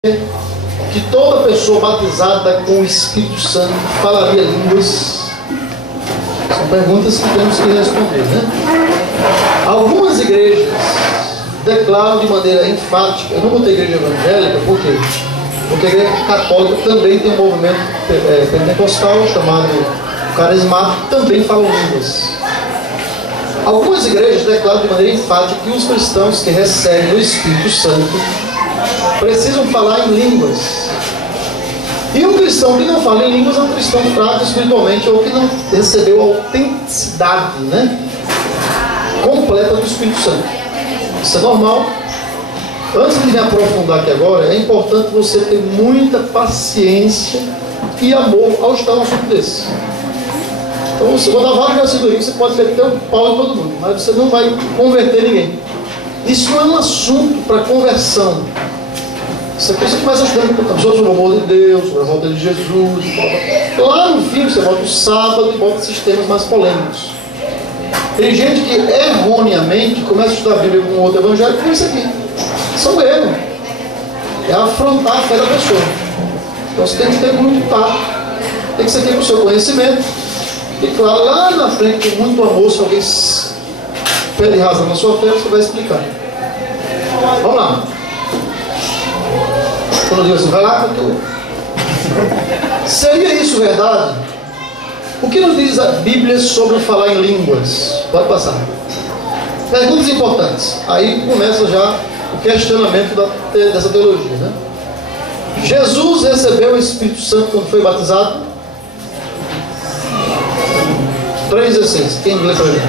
que toda pessoa batizada com o Espírito Santo falaria línguas? São perguntas que temos que responder, né? Algumas igrejas declaram de maneira enfática. Eu não botei igreja evangélica, por quê? Porque a igreja católica também tem um movimento pentecostal chamado carismático, que também falam línguas. Algumas igrejas declaram de maneira enfática que os cristãos que recebem o Espírito Santo precisam falar em línguas. E um cristão que não fala em línguas é um cristão fraco espiritualmente, ou que não recebeu a autenticidade, né, completa do Espírito Santo. Isso é normal. Antes de me aprofundar aqui agora, é importante você ter muita paciência e amor ao estar num assunto desse. Então, eu vou dar vários versículos, você pode meter o pau em todo mundo, mas você não vai converter ninguém. Isso não é um assunto para conversão. Isso aqui você começa estudando sobre o amor de Deus, sobre a volta de Jesus. Lá no fim você volta o sábado e volta sistemas mais polêmicos. Tem gente que erroneamente começa a estudar a Bíblia com um outro evangelho com isso aqui. Isso é um erro. É afrontar a fé da pessoa. Então você tem que ter muito tato. Tem que ser aqui com o seu conhecimento. E claro, lá na frente, com muito amor, se alguém pede razão na sua fé, você vai explicar. Vamos lá. Quando eu digo assim, vai lá para tu. Seria isso verdade? O que nos diz a Bíblia sobre falar em línguas? Pode passar. Perguntas importantes. Aí começa já o questionamento dessa teologia, né? Jesus recebeu o Espírito Santo quando foi batizado? 3,16. Quem lê para ele?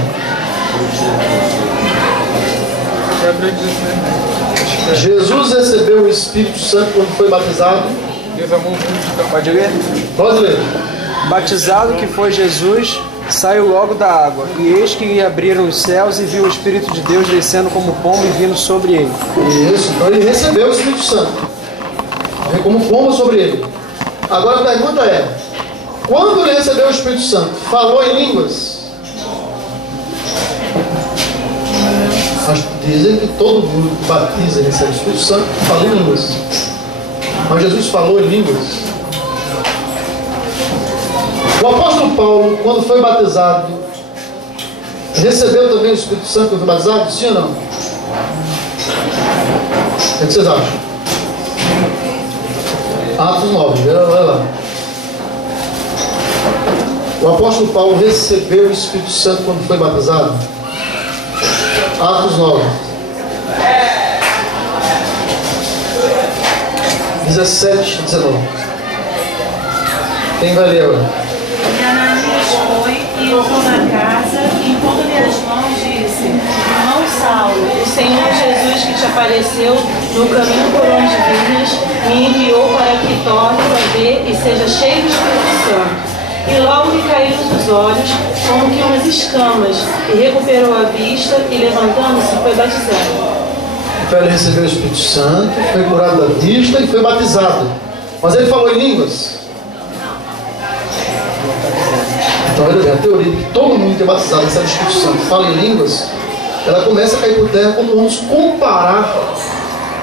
Jesus recebeu o Espírito Santo quando foi batizado? Pode ler? Pode ler. Batizado que foi Jesus, saiu logo da água, e eis que lhe abriram os céus e viu o Espírito de Deus descendo como pomba e vindo sobre ele. Isso, então ele recebeu o Espírito Santo. Vem como pomba sobre ele. Agora a pergunta é: quando ele recebeu o Espírito Santo, falou em línguas? Mas dizem que todo mundo que batiza e recebe o Espírito Santo fala em línguas. Mas Jesus falou em línguas. O apóstolo Paulo, quando foi batizado, recebeu também o Espírito Santo quando foi batizado? Sim ou não? O que vocês acham? Atos 9, olha lá. O apóstolo Paulo recebeu o Espírito Santo quando foi batizado? Atos 9. 17, 19. Quem vai ler agora? E Ananias foi e entrou na casa e, impondo-lhe as mãos, disse: Irmão Saulo, o Senhor Jesus que te apareceu no caminho por onde vinhas, me enviou para que tornes a ver e seja cheio do Espírito Santo. E logo lhe caíram dos olhos como que umas escamas, e recuperou a vista, e levantando-se foi batizado. Então ele recebeu o Espírito Santo, foi curado da vista e foi batizado. Mas ele falou em línguas? Então a teoria de que todo mundo que é batizado recebe o Espírito Santo fala em línguas, ela começa a cair por terra quando vamos comparar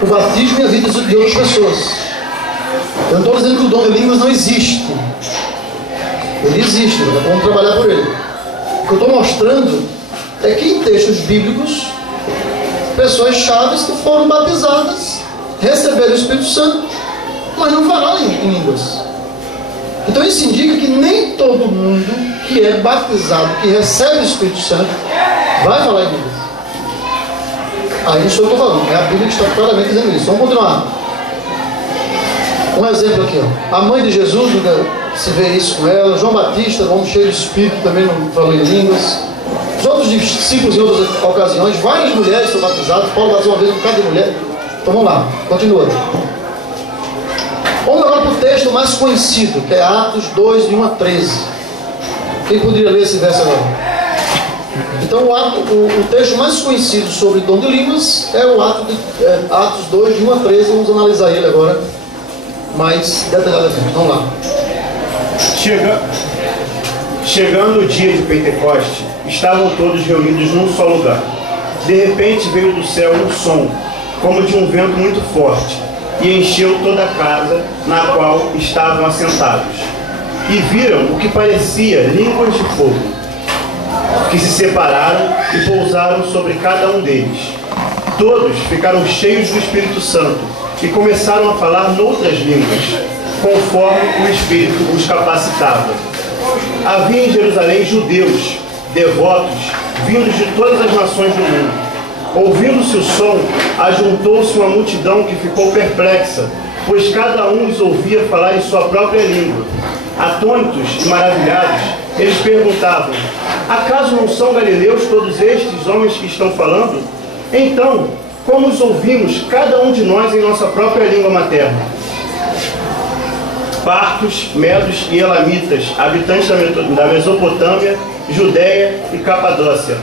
o batismo e a vida de outras pessoas. Eu não estou dizendo que o dom de línguas não existe. Ele existe, vamos trabalhar por ele. O que eu estou mostrando é que em textos bíblicos, pessoas chaves que foram batizadas, receberam o Espírito Santo, mas não falaram em línguas. Então isso indica que nem todo mundo que é batizado, que recebe o Espírito Santo, vai falar em línguas. Aí isso eu estou falando, é a Bíblia que está claramente dizendo isso. Vamos continuar. Um exemplo aqui, ó. A mãe de Jesus, se vê isso com ela. João Batista, homem cheio de Espírito, também não falou em línguas. Os outros discípulos em outras ocasiões, várias mulheres foram batizadas. Paulo batizou uma vez um bocado de mulher. Então vamos lá, continua. Vamos agora para o texto mais conhecido, que é Atos 2, de 1 a 13. Quem poderia ler esse verso agora? Então o texto mais conhecido sobre dom de línguas é o Atos 2, de 1 a 13. Vamos analisar ele agora mais detalhadamente. Vamos lá. Chegando o dia de Pentecoste, estavam todos reunidos num só lugar. De repente veio do céu um som, como de um vento muito forte, e encheu toda a casa na qual estavam assentados. E viram o que parecia línguas de fogo, que se separaram e pousaram sobre cada um deles. Todos ficaram cheios do Espírito Santo e começaram a falar noutras línguas, conforme o Espírito os capacitava. Havia em Jerusalém judeus, devotos, vindos de todas as nações do mundo. Ouvindo-se o som, ajuntou-se uma multidão que ficou perplexa, pois cada um os ouvia falar em sua própria língua. Atônitos e maravilhados, eles perguntavam: acaso não são galileus todos estes homens que estão falando? Então, como os ouvimos, cada um de nós em nossa própria língua materna? Partos, medos e elamitas, habitantes da Mesopotâmia, Judéia e Capadócia,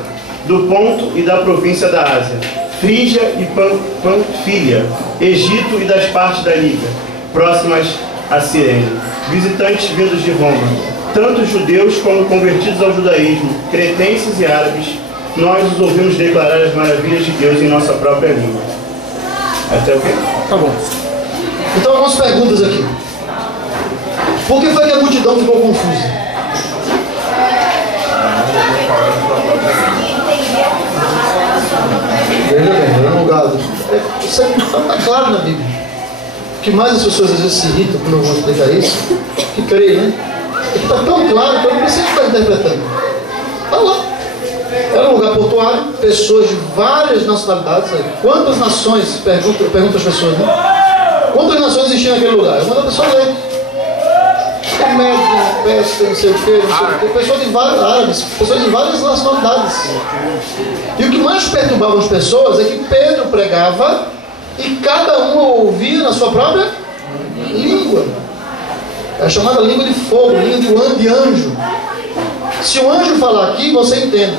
do Ponto e da província da Ásia, Frígia e Panfilha, Egito e das partes da Líbia, próximas a Cirene, visitantes vindos de Roma, tanto judeus como convertidos ao judaísmo, cretenses e árabes, nós os ouvimos declarar as maravilhas de Deus em nossa própria língua. Até o quê? Tá bom. Então, algumas perguntas aqui. Por que foi que a multidão ficou confusa? Veja bem, é um gado. Isso está claro na Bíblia. O que mais as pessoas às vezes se irritam quando eu vou explicar isso, que creem, né? Está tão claro que eu não preciso estar interpretando. Está lá. Era um lugar portuário, pessoas de várias nacionalidades. Quantas nações, pergunta as pessoas, né? Quantas nações existiam naquele lugar? Eu mando a pessoa ler. Média, pesca, não sei o que, não sei o que. Pessoas de vários árabes, pessoas de várias nacionalidades. E o que mais perturbava as pessoas é que Pedro pregava e cada um ouvia na sua própria língua. É a chamada língua de fogo, língua de anjo. Se o anjo falar aqui, você entende.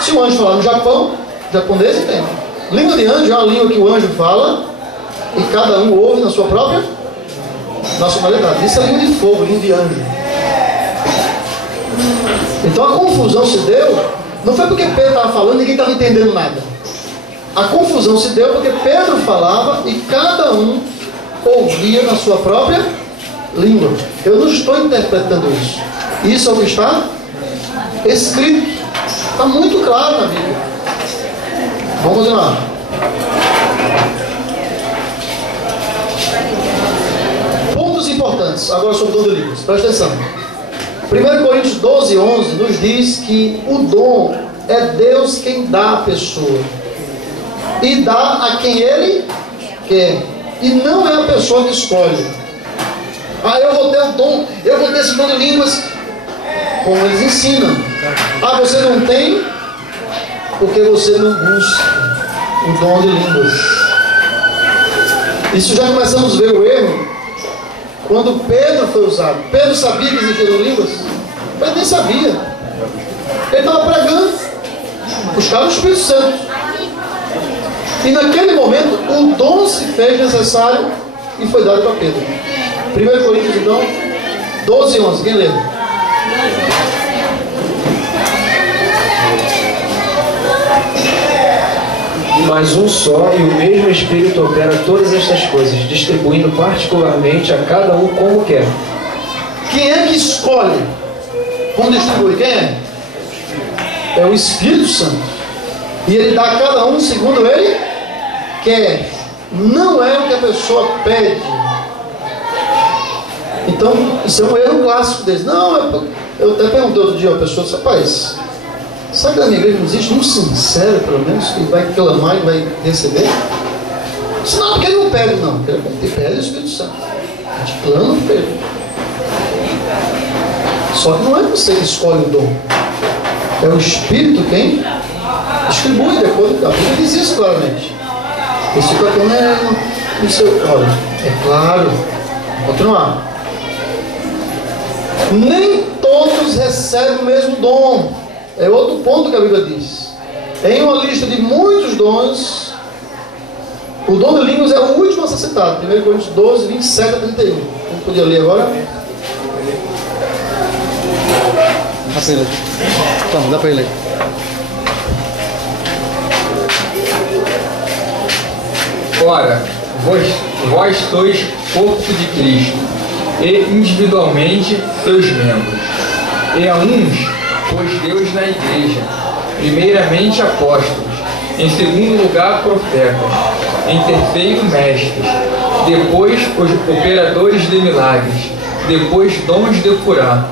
Se o anjo falar no Japão, o japonês entende. Língua de anjo é uma língua que o anjo fala e cada um ouve na sua própria nacionalidade. Isso é língua de fogo, língua de anjo. Então a confusão se deu, não foi porque Pedro estava falando e ninguém estava entendendo nada. A confusão se deu porque Pedro falava e cada um ouvia na sua própria língua. Eu não estou interpretando isso. Isso é o que está escrito. Está muito claro na Bíblia. Vamos continuar. Pontos importantes. Agora sobre o dom de línguas. Presta atenção. 1 Coríntios 12, 11 nos diz que o dom é Deus quem dá a pessoa. E dá a quem Ele quer. E não é a pessoa que escolhe. Ah, eu vou ter o dom, eu vou ter esse dom de línguas. Como eles ensinam. Ah, você não tem porque você não busca o dom de línguas. Isso já começamos a ver o erro quando Pedro foi usado. Pedro sabia que existia dom de línguas? Pedro nem sabia. Ele estava pregando. Buscava o Espírito Santo. E naquele momento o dom se fez necessário e foi dado para Pedro. 1 Coríntios então 12, 11. Quem lê? Mas um só e o mesmo Espírito opera todas estas coisas, distribuindo particularmente a cada um como quer. Quem é que escolhe como distribui? Quem é? É o Espírito Santo. E ele dá a cada um segundo ele quer. Não é o que a pessoa pede. Então, isso é um erro clássico deles. Não, eu até perguntei outro dia a uma pessoa, rapaz, sabe que na minha igreja não existe um sincero, pelo menos, que vai clamar e vai receber? Disse, não, porque ele não pede, não. Ele pede o Espírito Santo. A gente clama por ele. Só que não é você que escolhe o dom. É o Espírito quem distribui, de acordo com a Bíblia diz isso claramente. Esse fica com seu. Olha, é claro. Vou continuar. Nem todos recebem o mesmo dom. É outro ponto que a Bíblia diz. Em uma lista de muitos dons, o dom de línguas é o último a ser citado. 1 Coríntios 12, 27 a 31. Quem podia ler agora? Então, dá para ele ler. Ora, Vós sois corpo de Cristo, e individualmente seus membros. E a uns pôs Deus na igreja, primeiramente apóstolos, em segundo lugar profetas, em terceiro mestres, depois os operadores de milagres, depois dons de curar,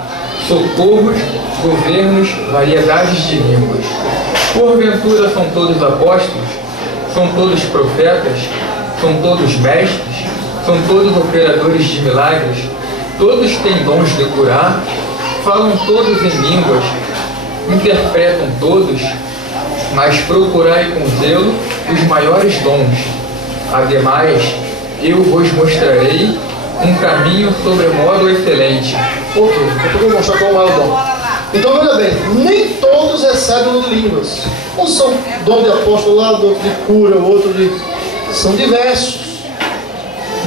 socorros, governos, variedades de línguas. Porventura são todos apóstolos? São todos profetas? São todos mestres? São todos operadores de milagres? Todos têm dons de curar? Falam todos em línguas? Interpretam todos? Mas procurai com zelo os maiores dons. Ademais, eu vos mostrarei um caminho sobremodo excelente. Ok, eu vou mostrar qual é o dom. Então, veja bem, nem todos recebem o dom de línguas. Uns são dom de apostolado, outro de cura, outro de... São diversos.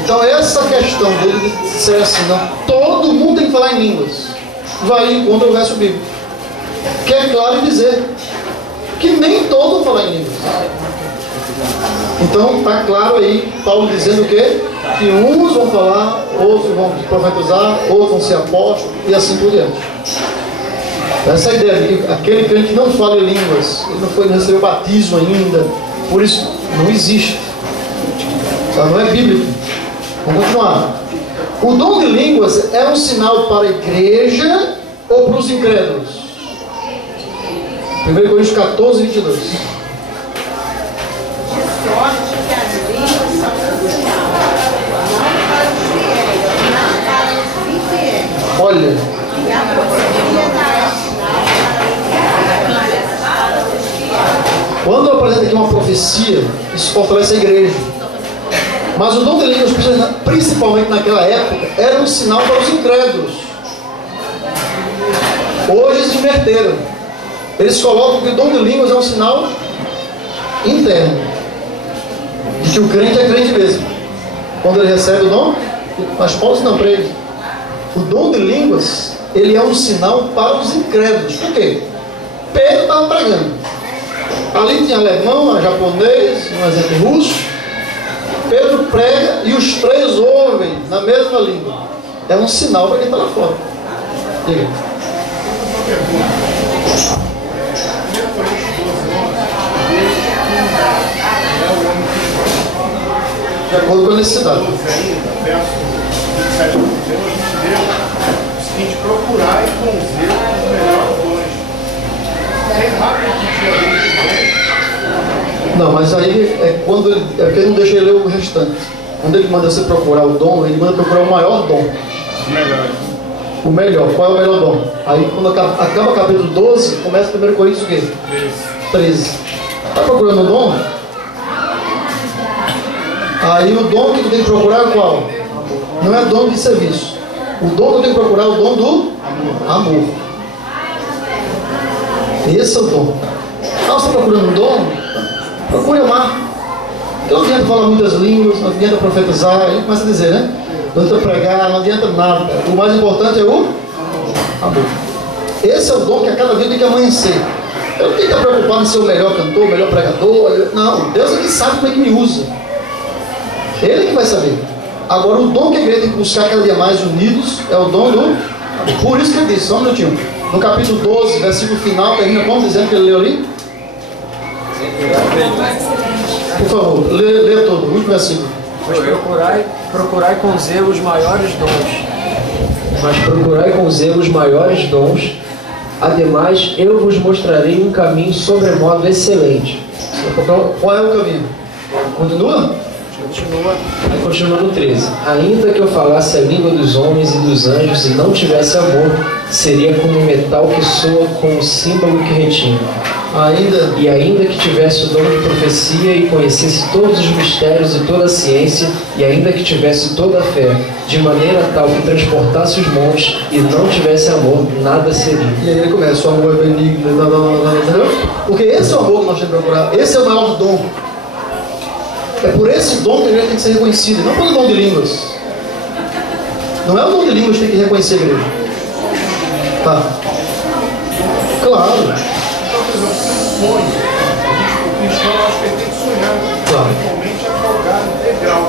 Então, essa questão dele de ser assim, não, todo mundo tem que falar em línguas. Vai contra o verso bíblico. Que é claro em dizer que nem todos falam em línguas. Então, está claro aí, Paulo dizendo o quê? Que uns vão falar, outros vão profetizar, outros vão ser apóstolos e assim por diante. Essa é a ideia de que aquele crente que não fala em línguas, ele não recebeu batismo ainda, por isso não existe. Tá? Não é bíblico. Vamos continuar. O dom de línguas é um sinal para a igreja ou para os incrédulos? 1 Coríntios 14, 22. Olha, quando eu apresento aqui uma profecia, isso fortalece a igreja. Mas o dom de línguas, principalmente naquela época, era um sinal para os incrédulos. Hoje eles inverteram. Eles colocam que o dom de línguas é um sinal interno, de que o crente é crente mesmo. Quando ele recebe o dom, mas Paulo não para ele. O dom de línguas, ele é um sinal para os incrédulos. Por quê? Pedro estava pregando. Ali tinha alemão, japonês, um exemplo russo. Pedro prega e os três ouvem na mesma língua. É um sinal para quem está lá fora. Diga. De acordo com a necessidade. O seguinte, procurar e com zelo os melhores dons. É rápido que não, mas aí é quando ele, é porque ele não deixa ele ler o restante. Quando ele manda você procurar o dom, ele manda procurar o maior dom. melhor. O melhor. Qual é o melhor dom? Aí quando acaba o capítulo 12, começa 1 Coríntios o quê? 13. Está procurando o dom? Aí o dom que tu tem que procurar é qual? Não é dom de serviço. O dom que eu tenho que procurar é o dom do amor. Esse é o dom. Ah, você está procurando um dom? Procure amar. Porque não adianta falar muitas línguas, não adianta profetizar, a gente começa a dizer, né? Não adianta pregar, não adianta nada. O mais importante é o amor. Esse é o dom que a cada dia tem que amanhecer. Eu não tenho que estar preocupado em ser o melhor cantor, o melhor pregador. Não, Deus é que sabe como é que me usa. Ele que vai saber. Agora, o dom que a igreja tem que buscar cada dia mais unidos é o dom do... Por isso que ele disse, só um minutinho. No capítulo 12, versículo final, termina como dizendo que ele leu ali? Por favor, lê todo, o último versículo. Mas procurai com zelo os maiores dons. Mas procurai com zelo os maiores dons. Ademais, eu vos mostrarei um caminho sobremodo excelente. Então, qual é o caminho? Continua? Continua no 13. Ainda que eu falasse a língua dos homens e dos anjos e não tivesse amor, seria como um metal que soa com um símbolo que retina. E ainda que tivesse o dom de profecia e conhecesse todos os mistérios e toda a ciência, e ainda que tivesse toda a fé, de maneira tal que transportasse os montes e não tivesse amor, nada seria. E aí ele começa, o amor é benigno, entendeu? Porque esse é o amor que nós temos que procurar, esse é o maior dom. É por esse dom que a igreja tem que ser reconhecida, não pelo dom de línguas. Não é o dom de línguas que tem que reconhecer a igreja. Tá? Claro. Então, acho que ele tem que sonhar. Claro. Principalmente acordar no degrau.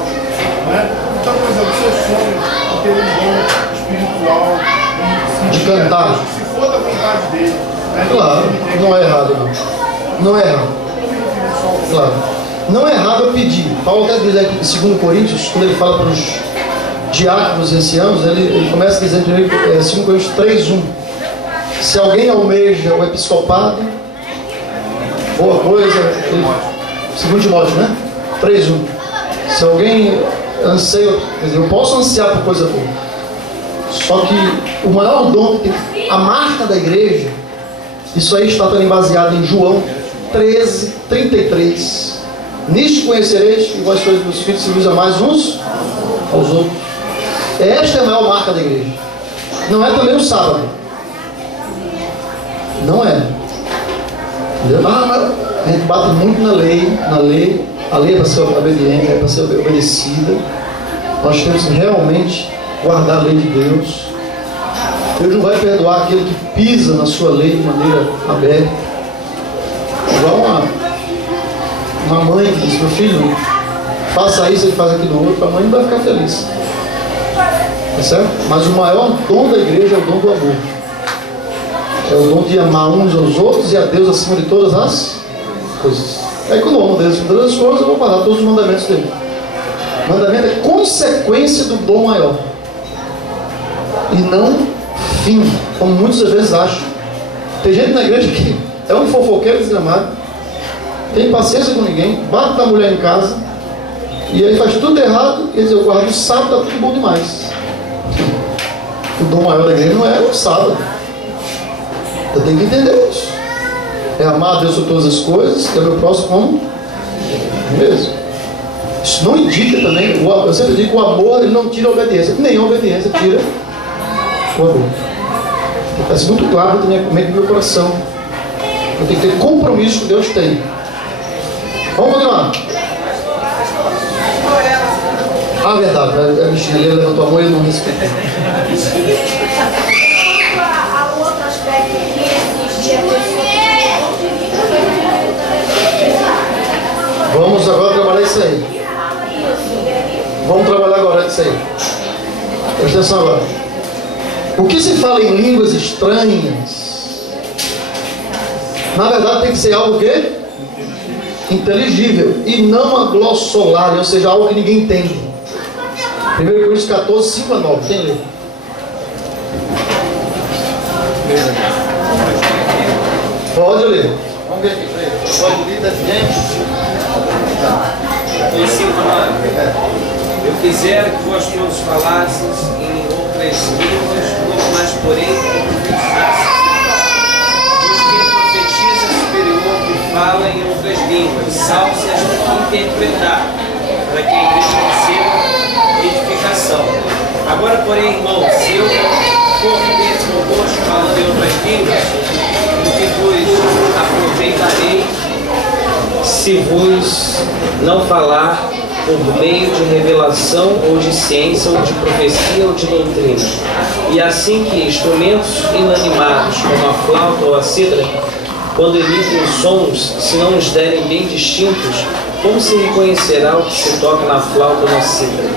cantar. Se for da vontade dele. Né? Claro, não é errado não. Não é errado. Claro. Não é errado pedir. Paulo até diz aqui em 2 Coríntios, quando ele fala para os diáconos e anciãos, ele começa dizendo em 2 Coríntios 3:1. Se alguém almeja o episcopado, boa coisa. 2 Timóteo, né? 3:1. Se alguém anseia, quer dizer, eu posso ansiar por coisa boa. Só que o maior dom que tem, a marca da igreja, isso aí está também baseado em João 13:33. Nisto conhecereis que vós sois meus filhos, se vos amais uns aos outros. Esta é a maior marca da igreja. Não é também o sábado. Não é. Entendeu? Mas a gente bate muito na lei. A lei é para ser obediente, é para ser obedecida. Nós temos que realmente guardar a lei de Deus. Deus não vai perdoar aquele que pisa na sua lei de maneira aberta. Igual uma mãe que diz: meu filho, faça isso, ele faz aquilo outro. A mãe não vai ficar feliz. Tá certo? Mas o maior dom da igreja é o dom do amor. É o dom de amar uns aos outros e a Deus acima de todas as coisas. Aí quando eu amo Deus acima de todas as coisas, eu vou parar todos os mandamentos dele. O mandamento é consequência do dom maior. E não fim, como muitas vezes acham. Tem gente na igreja que é um fofoqueiro desgramado, tem paciência com ninguém, bate na mulher em casa, e aí faz tudo errado, e diz: eu guardo o sábado, está tudo bom demais. O dom maior da igreja não é o sábado. Eu tenho que entender isso. É amar a Deus sobre todas as coisas, que é o meu próximo como mesmo. Isso não indica também, eu sempre digo que o amor ele não tira a obediência, nem a obediência tira o amor. Está sendo muito claro na minha mente e no meu coração. Eu tenho que ter compromisso que Deus tem. Vamos continuar. Ah, verdade, a bichinha ali levantou a mão e eu não respeitei. Há outro aspecto que existe, Vamos agora trabalhar isso aí. Vamos trabalhar agora isso aí. Presta atenção agora. O que se fala em línguas estranhas, na verdade tem que ser algo que inteligível e não a glossolalia, ou seja, algo que ninguém entende. 1 Coríntios 14, 5-9. Tem ler. Pode ler. Vamos ver aqui. Pode ler, Em 5:9. Eu quisera que vós todos falasseis em outras línguas, mas porém profetizasseis. Pois quem profetiza é superior que fala em outras línguas, salvo se as interpretar, para que a igreja receba edificação. Agora, porém, irmãos, se eu for ter convosco falando em outras línguas, o que vos aproveitarei se vos não falar por meio de revelação ou de ciência ou de profecia ou de doutrina? E assim que instrumentos inanimados como a flauta ou a cítara, quando emitem sons, se não os derem bem distintos, como se reconhecerá o que se toca na flauta ou na cítara?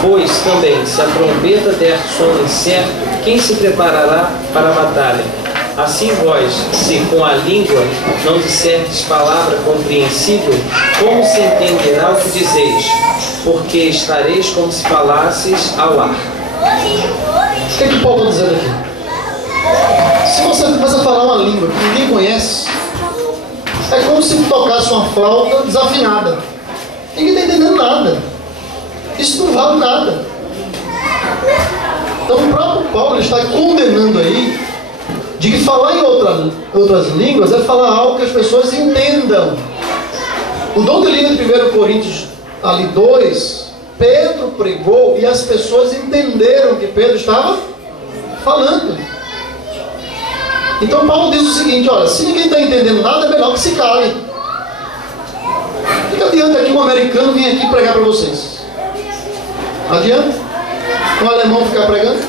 Pois também, se a trombeta der som incerto, quem se preparará para a batalha? Assim vós, se com a língua não disserdes palavra compreensível, como se entenderá o que dizeis? Porque estareis como se falasseis ao ar. O que é que Paulo está dizendo aqui? Se você começa a falar uma língua que ninguém conhece, é como se tocasse uma flauta desafinada. Ninguém está entendendo nada. Isso não vale nada. Então o próprio Paulo está condenando aí de que falar em outras línguas é falar algo que as pessoas entendam. O dom de língua de 1 Coríntios ali 2, Pedro pregou e as pessoas entenderam o que Pedro estava falando. Então Paulo diz o seguinte: olha, se ninguém está entendendo nada, é melhor que se cale. Não adianta que um americano vir aqui pregar para vocês. Adianta? Um alemão ficar pregando?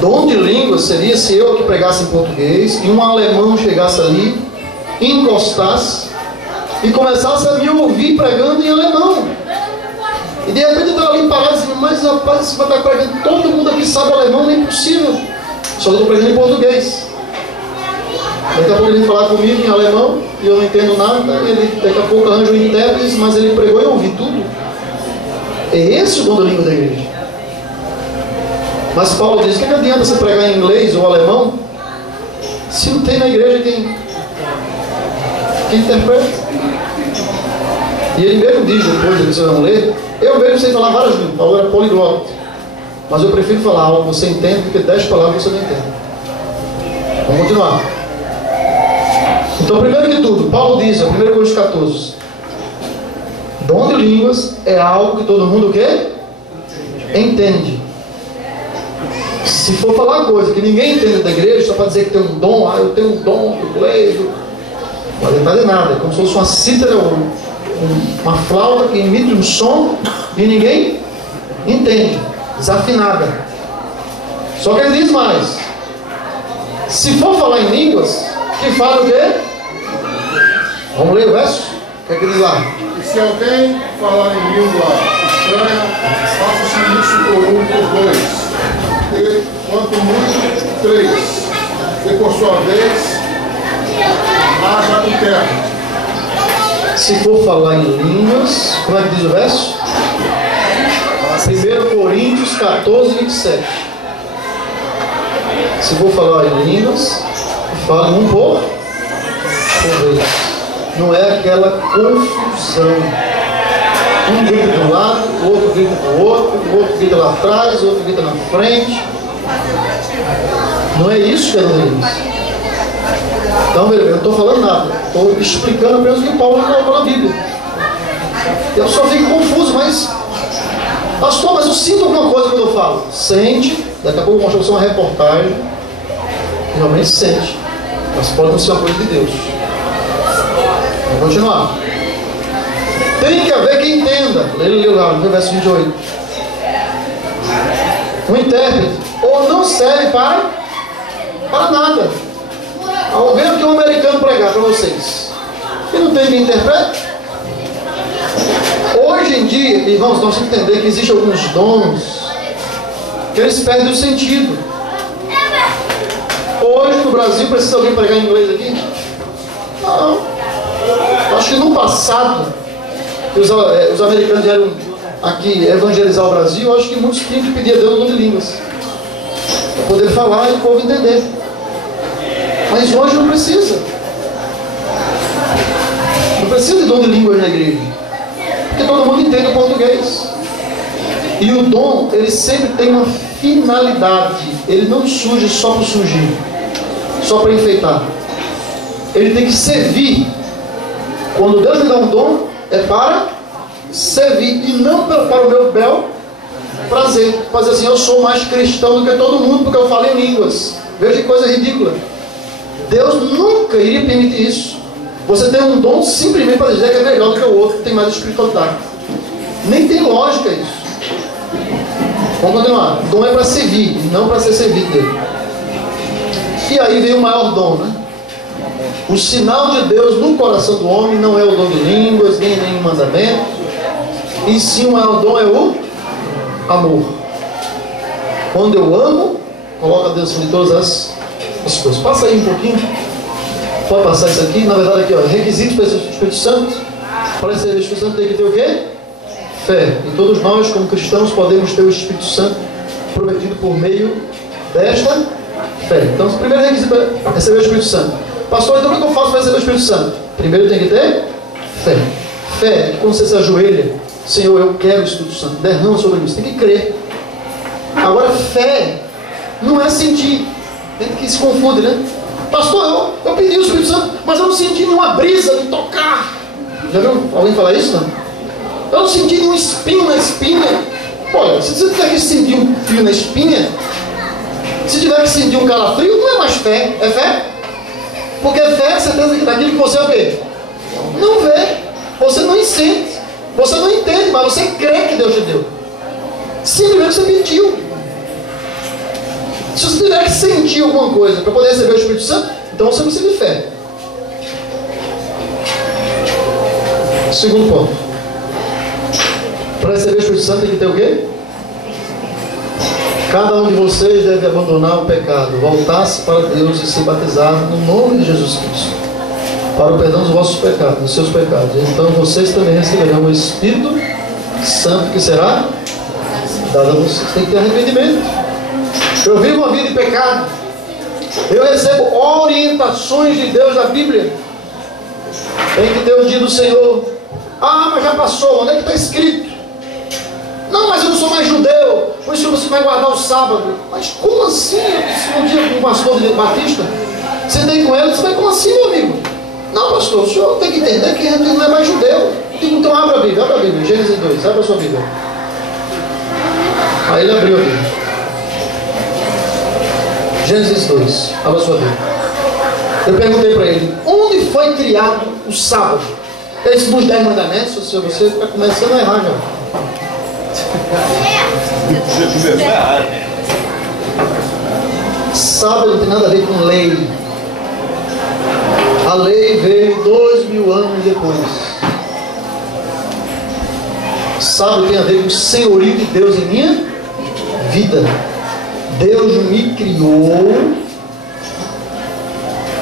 Dom de língua seria se eu que pregasse em português e um alemão chegasse ali, encostasse e começasse a me ouvir pregando em alemão. E de repente eu estava ali parado e disse, mas rapaz, você vai estar pregando, todo mundo aqui sabe alemão, não é impossível. Só que eu estou pregando em português. Daqui a pouco ele vem falar comigo em alemão e eu não entendo nada. Ele daqui a pouco arranja um intérprete, mas ele pregou e eu ouvi tudo. É esse o dom da língua da igreja. Mas Paulo diz, o que adianta você pregar em inglês ou alemão se não tem na igreja quem interpreta? E ele mesmo diz, depois que vocês vão ler, eu mesmo sei falar várias línguas, Paulo era poliglota, mas eu prefiro falar algo que você entende do que 10 palavras que você não entende. Vamos continuar. Então, primeiro de tudo, Paulo diz, 1 Coríntios 14, dom de línguas é algo que todo mundo o quê? Entende. Se for falar coisa que ninguém entende da igreja, só para dizer que tem um dom, eu tenho um dom do inglês, não adianta de nada, é como se fosse uma cítara, uma flauta que emite um som e ninguém entende, desafinada. Só que ele diz mais, se for falar em línguas, que fala o quê? Vamos ler o verso? O que é que diz lá? E se alguém falar em língua estranha, faça-se isso por um, por dois. E, quanto muito, 3. E por sua vez, haja interno. Se for falar em línguas, como é que diz o verso? 1 Coríntios 14, 27. Se for falar em línguas, fale um por vez. Não é aquela confusão. Um grita de um lado, o outro grita do outro, o outro grita lá atrás, o outro grita na frente. Não é isso que é línguas. Então, eu não estou falando nada, estou explicando apenas o que Paulo colocou na Bíblia. Eu só fico confuso, mas pastor, mas eu sinto alguma coisa quando eu falo. Sente, daqui a pouco eu vou mostrar você uma reportagem. Realmente sente, mas pode não ser uma coisa de Deus. Vamos continuar. Tem que haver quem entenda. Lê lá no verso 28. Um intérprete ou não serve para nada. Alguém aqui um americano pregar para vocês e não tem quem interprete. Hoje em dia, irmãos, nós temos que entender que existem alguns dons que eles perdem o sentido. Hoje no Brasil precisa alguém pregar em inglês aqui? Não. Acho que no passado os americanos vieram aqui evangelizar o Brasil. Acho que muitos tinham que pedir a Deus o dom de línguas para poder falar e o povo entender. Mas hoje não precisa. Não precisa de dom de línguas na igreja, porque todo mundo entende o português. E o dom, ele sempre tem uma finalidade. Ele não surge só para surgir, só para enfeitar. Ele tem que servir. Quando Deus me dá um dom, é para servir e não para o meu bel prazer. Fazer assim, eu sou mais cristão do que todo mundo porque eu falo em línguas. Veja que coisa ridícula. Deus nunca iria permitir isso. Você tem um dom simplesmente para dizer que é melhor do que o outro, que tem mais espiritualidade. Nem tem lógica isso. Vamos continuar. O dom é para servir, não para ser servido dele. E aí vem o maior dom, né? O sinal de Deus no coração do homem não é o dom de línguas, nem o mandamento, e sim o maior dom é o amor. Quando eu amo, coloca Deus de todas as coisas. Passa aí um pouquinho. Pode passar isso aqui. Na verdade aqui, ó, requisitos para esse Espírito Santo. Para esse Espírito Santo tem que ter o quê? Fé. E todos nós, como cristãos, podemos ter o Espírito Santo prometido por meio desta fé. Então, o primeiro requisito é receber o Espírito Santo. Pastor, então o que eu faço para receber o Espírito Santo? Primeiro tem que ter fé. Fé é que quando você se ajoelha, Senhor, eu quero o Espírito Santo, derrama sobre mim. Você tem que crer. Agora, fé não é sentir. Tem que se confunde, né? Pastor, eu pedi o Espírito Santo, mas eu não senti nenhuma brisa de tocar. Já viu alguém falar isso? Não? Eu não senti nenhum espinho na espinha. Olha, se você tiver que sentir um fio na espinha, se tiver que sentir um calafrio, não é mais fé, é fé? Porque fé é certeza daquilo que você vê. Não vê, você não sente, você não entende, mas você crê que Deus te deu. Simplesmente você pediu. Se você tiver que sentir alguma coisa para poder receber o Espírito Santo, então você precisa de fé. Segundo ponto. Para receber o Espírito Santo tem que ter o quê? Cada um de vocês deve abandonar o pecado, voltar-se para Deus e ser batizado no nome de Jesus Cristo, para o perdão dos vossos pecados, dos seus pecados. Então vocês também receberão o Espírito Santo que será dado a vocês. Tem que ter arrependimento. Eu vivo uma vida de pecado. Eu recebo orientações de Deus na Bíblia. Tem que ter o dia do Senhor. Ah, mas já passou. Onde é que está escrito? Não, mas eu não sou mais judeu, por isso você vai guardar o sábado. Mas como assim? Se um dia com o pastor de Batista, sentei com ele, você vai como assim, meu amigo? Não, pastor, o senhor tem que entender que a gente não é mais judeu. Então abra a Bíblia, Gênesis 2, abra a sua Bíblia. Aí ele abriu a Bíblia. Gênesis 2, abra a sua Bíblia. Eu perguntei para ele, onde foi criado o sábado? Ele disse, nos 10 mandamentos. Se você está começando a errar já. Sábado não tem nada a ver com lei. A lei veio 2000 anos depois. Sábado tem a ver com o senhorio de Deus em minha vida. Deus me criou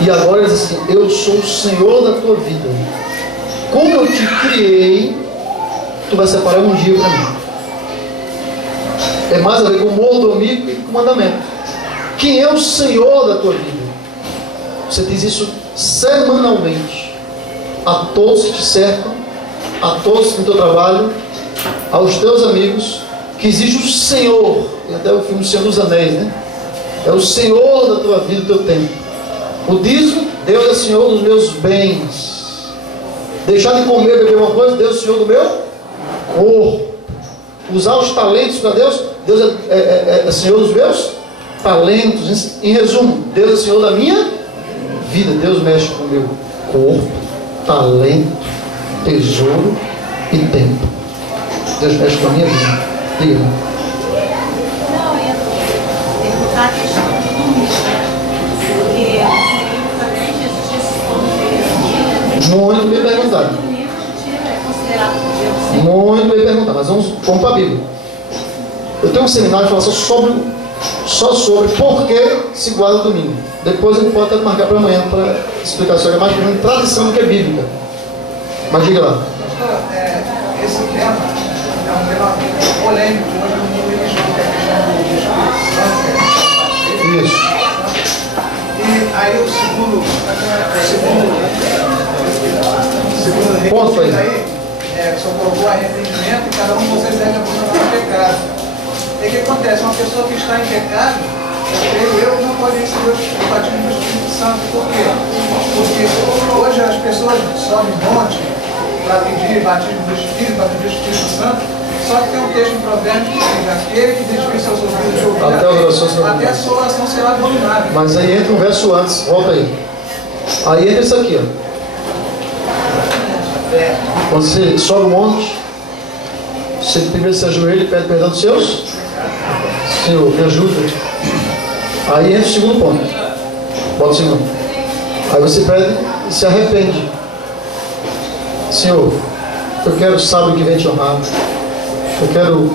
e agora ele diz assim, eu sou o Senhor da tua vida. Como eu te criei, tu vai separar um dia para mim. É mais a ver com mordomia e com mandamento. Quem é o Senhor da tua vida? Você diz isso semanalmente a todos que te cercam, a todos no teu trabalho, aos teus amigos, que existe o Senhor. E até o filme Senhor dos Anéis, né? É o Senhor da tua vida, do teu tempo. O dízimo, Deus é Senhor dos meus bens. Deixar de comer, beber uma coisa, Deus é Senhor do meu corpo. Usar os talentos para Deus, Deus é Senhor dos meus talentos. Em resumo, Deus é Senhor da minha vida. Deus mexe com o meu corpo, talento, tesouro e tempo. Deus mexe com a minha vida. Diga. Não, eu ia perguntar a questão do domingo, porque Jesus disse como muito bem perguntado. domingo é considerado um dia do Muito bem perguntado. Mas vamos para a Bíblia. Eu tenho um seminário que fala só sobre por que se guarda o domingo. Depois a gente pode até marcar para amanhã para explicar isso. É mais uma tradição do que bíblica. Mas diga lá. Esse tema é um tema polêmico hoje no mundo religioso, que é a questão do Espírito Santo. Isso. E aí o segundo Ponto aí. socorreu arrependimento e cada um de vocês deve abandonar o pecado. E o que acontece? Uma pessoa que está em pecado, eu não pode receber o batismo do Espírito Santo. Por quê? Porque hoje as pessoas sobem monte para pedir batismo do Espírito, para pedir o Espírito Santo. Só que tem um texto em Provérbios que diz: aquele que desvia seus ouvidos de ouvir até a sua oração será abominável. Mas aí entra um verso antes, volta aí. Aí entra isso aqui, ó. Quando você sobe o monte, você primeiro se ajoelha e pede perdão dos seus. Senhor, me ajuda. Aí entra o segundo ponto. Bota o segundo. Aí você pede e se arrepende. Senhor, eu quero sábado que vem te honrar. Eu quero,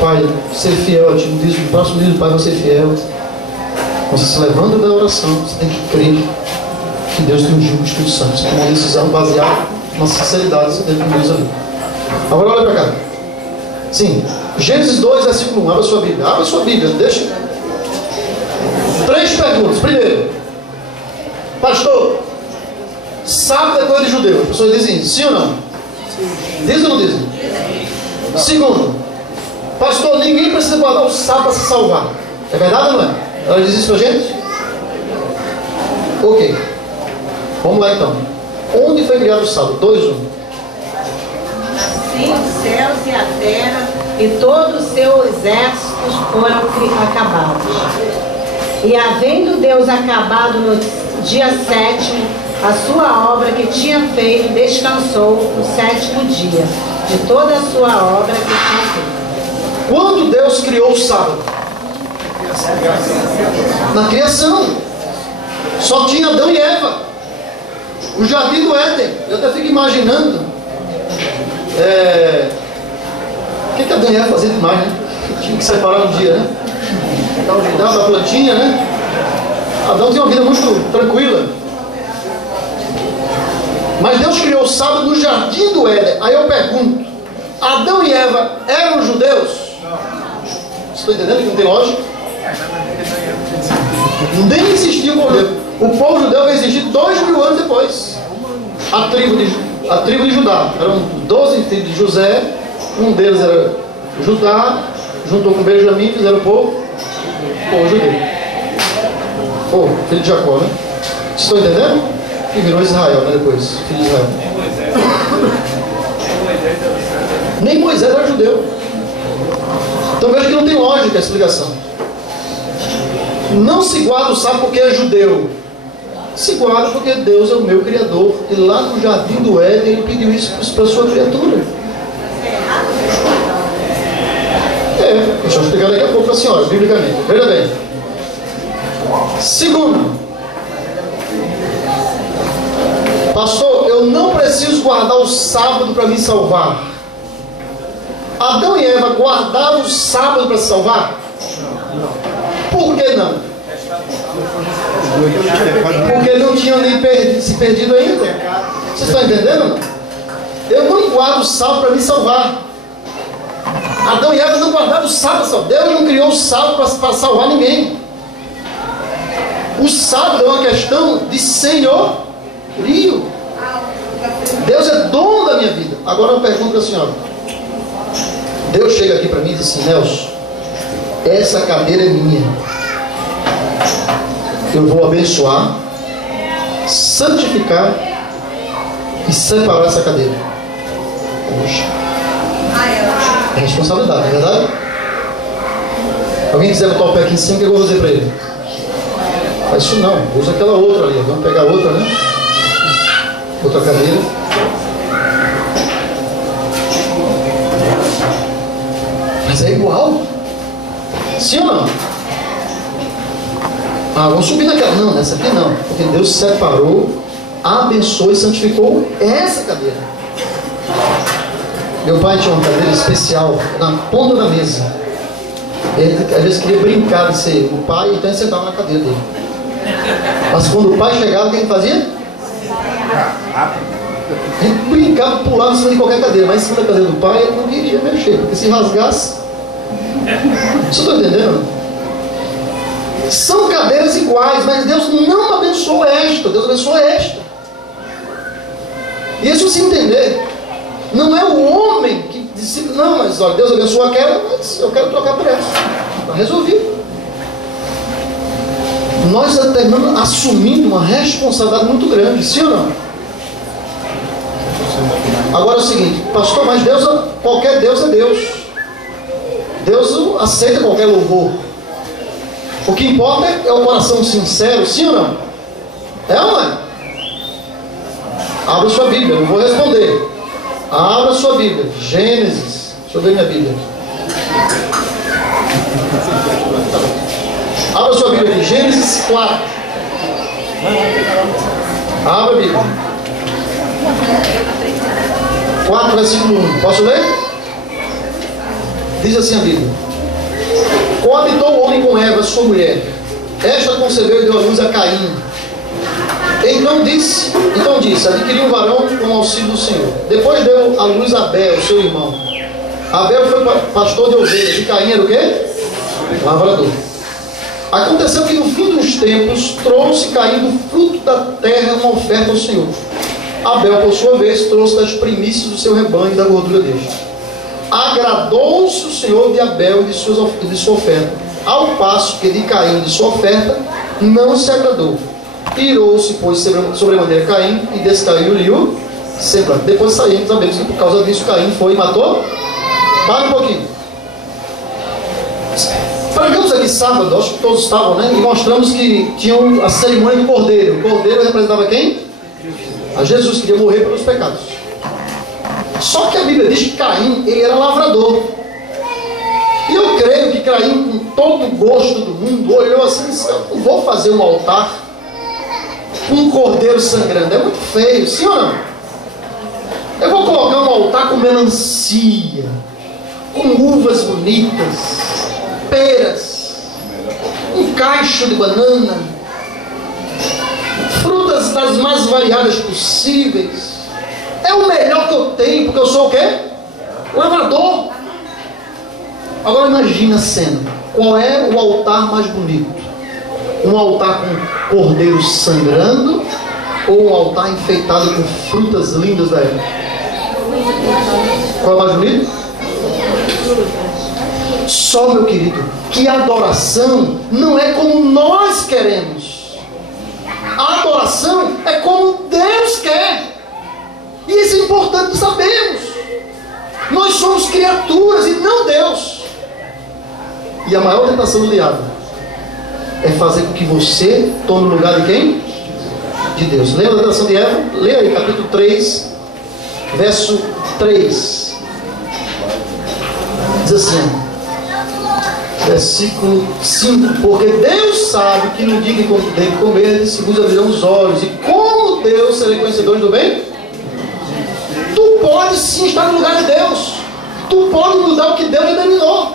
Pai, ser fiel a Ti. No próximo dia do Pai, você ser fiel. Você se levanta da oração, você tem que crer que Deus tem um jugo do Espírito Santo. Você tem uma decisão baseada na sinceridade dentro de Deus ali. Agora olha para cá. Sim, Gênesis 2, versículo 1. Abra sua Bíblia. Abra sua Bíblia. Deixa. 3 perguntas. Primeiro, pastor, sábado é coisa de judeu. As pessoas dizem sim ou não? Dizem ou não dizem? Segundo, pastor, ninguém precisa guardar o sábado para se salvar. É verdade ou não é? Ela diz isso para a gente? Ok. Vamos lá então. Onde foi criado o sábado? 2, 1. Assim os céus e a terra e todos os seus exércitos foram acabados. E havendo Deus acabado no dia 7º a sua obra que tinha feito, descansou no 7º dia de toda a sua obra que tinha feito. Quando Deus criou o sábado? Na criação. Só tinha Adão e Eva. O jardim do Éden. Eu até fico imaginando O que Adão e Eva faziam demais, né? Tinha que separar um dia, né? Cuidar da plantinha, né? Adão tinha uma vida muito tranquila. Mas Deus criou o sábado no jardim do Éden. Aí eu pergunto, Adão e Eva eram judeus? Vocês estão entendendo que não tem lógica? Nem existia o povo judeu. O povo judeu vai existir 2000 anos depois. A tribo de Judá. Eram 12 filhos de José. Um deles era Judá. Juntou com Benjamim, fizeram o povo judeu. Filho de Jacó, né? Vocês estão entendendo? E virou Israel, né? Depois, filho de Israel. Nem Moisés era judeu. Então veja que não tem lógica essa explicação. Não se guarda o sábado porque é judeu. Se guarda porque Deus é o meu Criador. E lá no jardim do Éden Ele pediu isso para a sua criatura. Deixa eu explicar daqui a pouco para a senhora, biblicamente. Veja bem. Segundo, pastor, eu não preciso guardar o sábado para me salvar. Adão e Eva guardavam o sábado para se salvar? Por que não? Porque não tinham nem se perdido ainda. Vocês estão entendendo? Eu não guardo o sábado para me salvar. Adão e Eva não guardavam o sábado. Deus não criou o sábado para salvar ninguém. O sábado é uma questão de senhorio. Deus é dono da minha vida. Agora eu pergunto para a senhora. Deus chega aqui para mim e diz assim: Nelson, essa cadeira é minha. Eu vou abençoar, santificar e separar essa cadeira. Poxa, é responsabilidade, não é verdade? Alguém quiser botar o pé aqui em cima, o que eu vou dizer para ele? Faz isso não, usa aquela outra ali. Vamos pegar outra, né? Outra cadeira. Mas é igual? Sim ou não? Vamos subir naquela. Não, nessa aqui não. Porque Deus separou, abençoou e santificou essa cadeira. Meu pai tinha uma cadeira especial na ponta da mesa. Ele às vezes queria brincar de ser o pai, então ele sentava na cadeira dele. Mas quando o pai chegava, o que ele fazia? Ele brincava, pulava em cima de qualquer cadeira. Mas em cima da cadeira do pai, ele não queria mexer, porque se rasgasse. Vocês estão entendendo? São cadeiras iguais, mas Deus não abençoou esta. Deus abençoou esta. E isso se entender. Não é o homem que disse: não, mas olha, Deus abençoou aquela, mas eu quero trocar por essa. Está resolvido. Nós terminamos assumindo uma responsabilidade muito grande, sim ou não? Agora é o seguinte, pastor, mas Deus, qualquer Deus é Deus. Deus aceita qualquer louvor. O que importa é o coração sincero, sim ou não? É ou não é? Abra sua Bíblia, não vou responder. Abra sua Bíblia, Gênesis. Deixa eu ver minha Bíblia. Abra sua Bíblia aqui, Gênesis 4. Abra a Bíblia. 4, versículo 1. Posso ler? Diz assim a Bíblia: coabitou o homem com Eva, sua mulher. Esta concebeu e deu à luz a Caim. Então disse, adquiriu um varão com o auxílio do Senhor. Depois deu à luz a Abel, seu irmão. Abel foi pastor de ovelhas. E Caim era o quê? Lavrador. Aconteceu que no fim dos tempos trouxe Caim do fruto da terra uma oferta ao Senhor. Abel, por sua vez, trouxe das primícias do seu rebanho e da gordura deste. Agradou-se o Senhor de Abel e de sua oferta, ao passo que de Caim e de sua oferta não se agradou. Irou-se, pois, sobremaneira Caim e descaiu-lhe o semblante. Depois saímos, sabemos que por causa disso Caim foi e matou. Para um pouquinho. Pregamos aqui sábado, acho que todos estavam, né? E mostramos que tinham a cerimônia do cordeiro. O cordeiro representava quem? A Jesus, que ia morrer pelos pecados. Só que a Bíblia diz que Caim, ele era lavrador. E eu creio que Caim, com todo o gosto do mundo, olhou assim e disse: eu não vou fazer um altar com um cordeiro sangrando. É muito feio, sim ou não? Eu vou colocar um altar com melancia. com uvas bonitas, peras, um cacho de banana, frutas das mais variadas possíveis. É o melhor que eu tenho, porque eu sou o quê? Lavrador. Agora imagina a cena. Qual é o altar mais bonito? Um altar com cordeiros sangrando ou um altar enfeitado com frutas lindas da época? Qual é o mais bonito? Só, meu querido, que a adoração não é como nós queremos. A adoração é como Deus quer. E isso é importante sabermos. Nós somos criaturas e não Deus. E a maior tentação do diabo é fazer com que você tome o lugar de quem? De Deus. Lembra da tentação de Eva? Leia aí, capítulo 3, verso 3. Diz assim, versículo 5: porque Deus sabe que no dia que dele comer, se vos abrirão os olhos, e como Deus será conhecedor do bem? Tu pode sim estar no lugar de Deus. Tu pode mudar o que Deus determinou.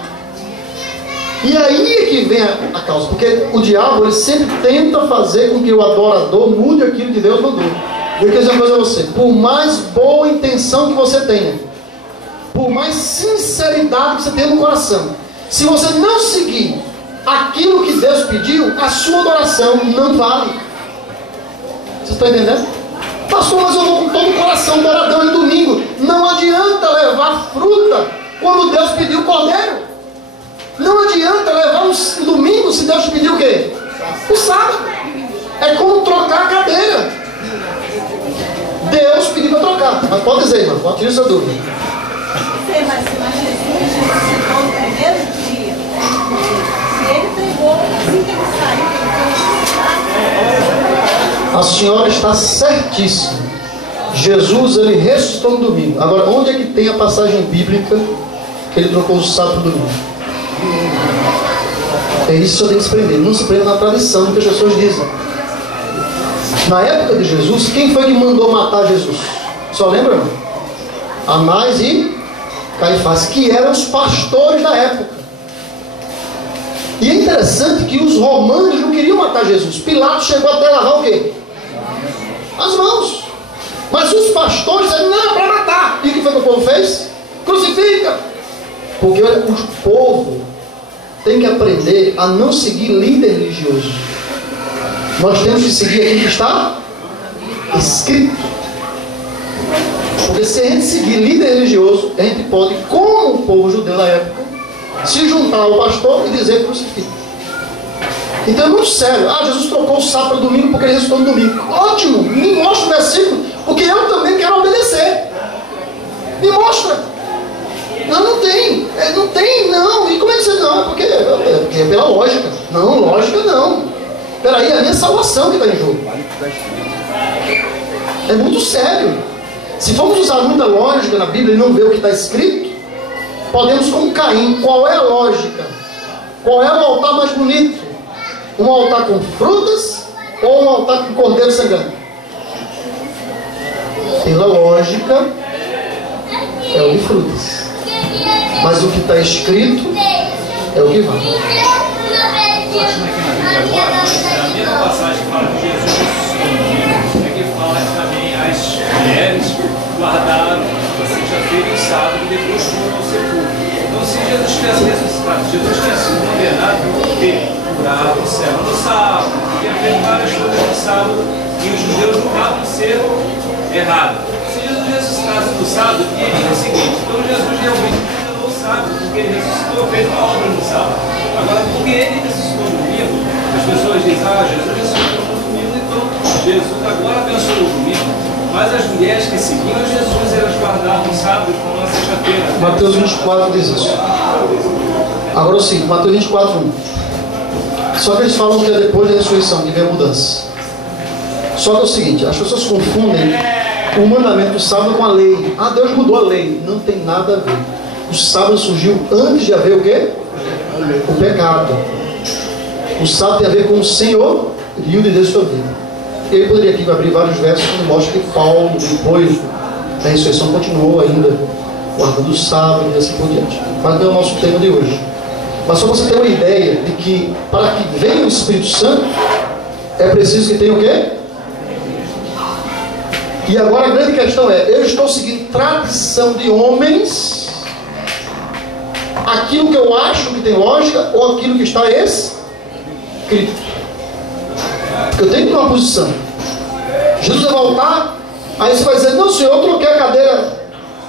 E aí é que vem a causa, porque o diabo ele sempre tenta fazer com que o adorador mude aquilo que Deus mandou. Eu quero dizer uma coisa a você: por mais boa intenção que você tenha, por mais sinceridade que você tenha no coração, se você não seguir aquilo que Deus pediu, a sua adoração não vale. Você está entendendo? Pastor, mas eu vou com todo o coração adoradão em domingo. Não adianta levar fruta quando Deus pediu cordeiro. Não adianta levar um domingo se Deus pediu o quê? O sábado. É como trocar a cadeira. Deus pediu para trocar. Mas pode dizer, irmão, pode tirar sua dúvida. Mas Jesus ressuscitou no primeiro dia. Se ele pregou, assim que ele saiu, a senhora está certíssima. Jesus ele ressuscitou no domingo. Agora, onde é que tem a passagem bíblica que ele trocou o sábado para o domingo? É isso que você tem que se prender. Não se prenda na tradição do que as pessoas dizem. Na época de Jesus, quem foi que mandou matar Jesus? Só lembra, não? Anás e Caifás, que eram os pastores da época. E é interessante que os romanos não queriam matar Jesus. Pilatos chegou até lavar o quê? As mãos. Mas os pastores disseram, não, é para matar. E o que foi que o povo fez? Crucifica. Porque olha, o povo tem que aprender a não seguir líder religioso. Nós temos que seguir aquilo que está escrito. Porque se a gente seguir líder religioso, a gente pode, como o povo judeu da época, se juntar ao pastor e dizer crucifica. Então é muito sério. Ah, Jesus trocou o sábado para o domingo porque ele ressuscitou no domingo. Ótimo, me mostra o versículo, porque eu também quero obedecer. Me mostra. Não, não tem. Não tem, não. E como é que você não? Porque é pela lógica. Não, lógica não. Peraí, é a minha salvação que está em jogo. É muito sério. Se formos usar muita lógica na Bíblia e não ver o que está escrito, podemos, como Caim, qual é a lógica? Qual é o altar mais bonito? Um altar com frutas ou um altar com cordeiro sangrando? Pela lógica, é o de frutas. Mas o que está escrito é o que vale. A mesma passagem que fala de Jesus é que fala que também as mulheres guardaram a sexta-feira e o sábado e depois foram ao sepulcro. Então, se Jesus tivesse ressuscitado, Jesus tinha sido condenado por ter curado o céu no sábado, tinha feito várias coisas no sábado e os judeus julgavam ser errado. Se Jesus ressuscitasse no sábado, ia dizer o seguinte: então Jesus realmente condenou o sábado, porque ele ressuscitou, fez uma obra no sábado. Agora, porque ele ressuscitou no domingo, as pessoas dizem, Jesus ressuscitou no domingo, então Jesus agora abençoou o domingo. Mas as mulheres que seguiam Jesus, elas guardavam o sábado como uma sexta-feira. Mateus 24 diz isso. Agora é o seguinte, Mateus 24, 1. Só que eles falam que é depois da ressurreição que vem a mudança. Só que é o seguinte, as pessoas confundem o mandamento do sábado com a lei. Ah, Deus mudou a lei. Não tem nada a ver. O sábado surgiu antes de haver o quê? O pecado. O sábado tem a ver com o Senhor e o de Deus sua vida. Eu poderia aqui abrir vários versos que mostram que Paulo, depois da ressurreição, continuou ainda guardando o sábado e assim por diante. Mas não é o nosso tema de hoje. Mas só para você ter uma ideia de que para que venha o Espírito Santo, é preciso que tenha o quê? E agora a grande questão é, eu estou seguindo tradição de homens, aquilo que eu acho que tem lógica, ou aquilo que está escrito? Eu tenho que ter uma posição. Jesus vai voltar, aí você vai dizer, não senhor, eu troquei a cadeira,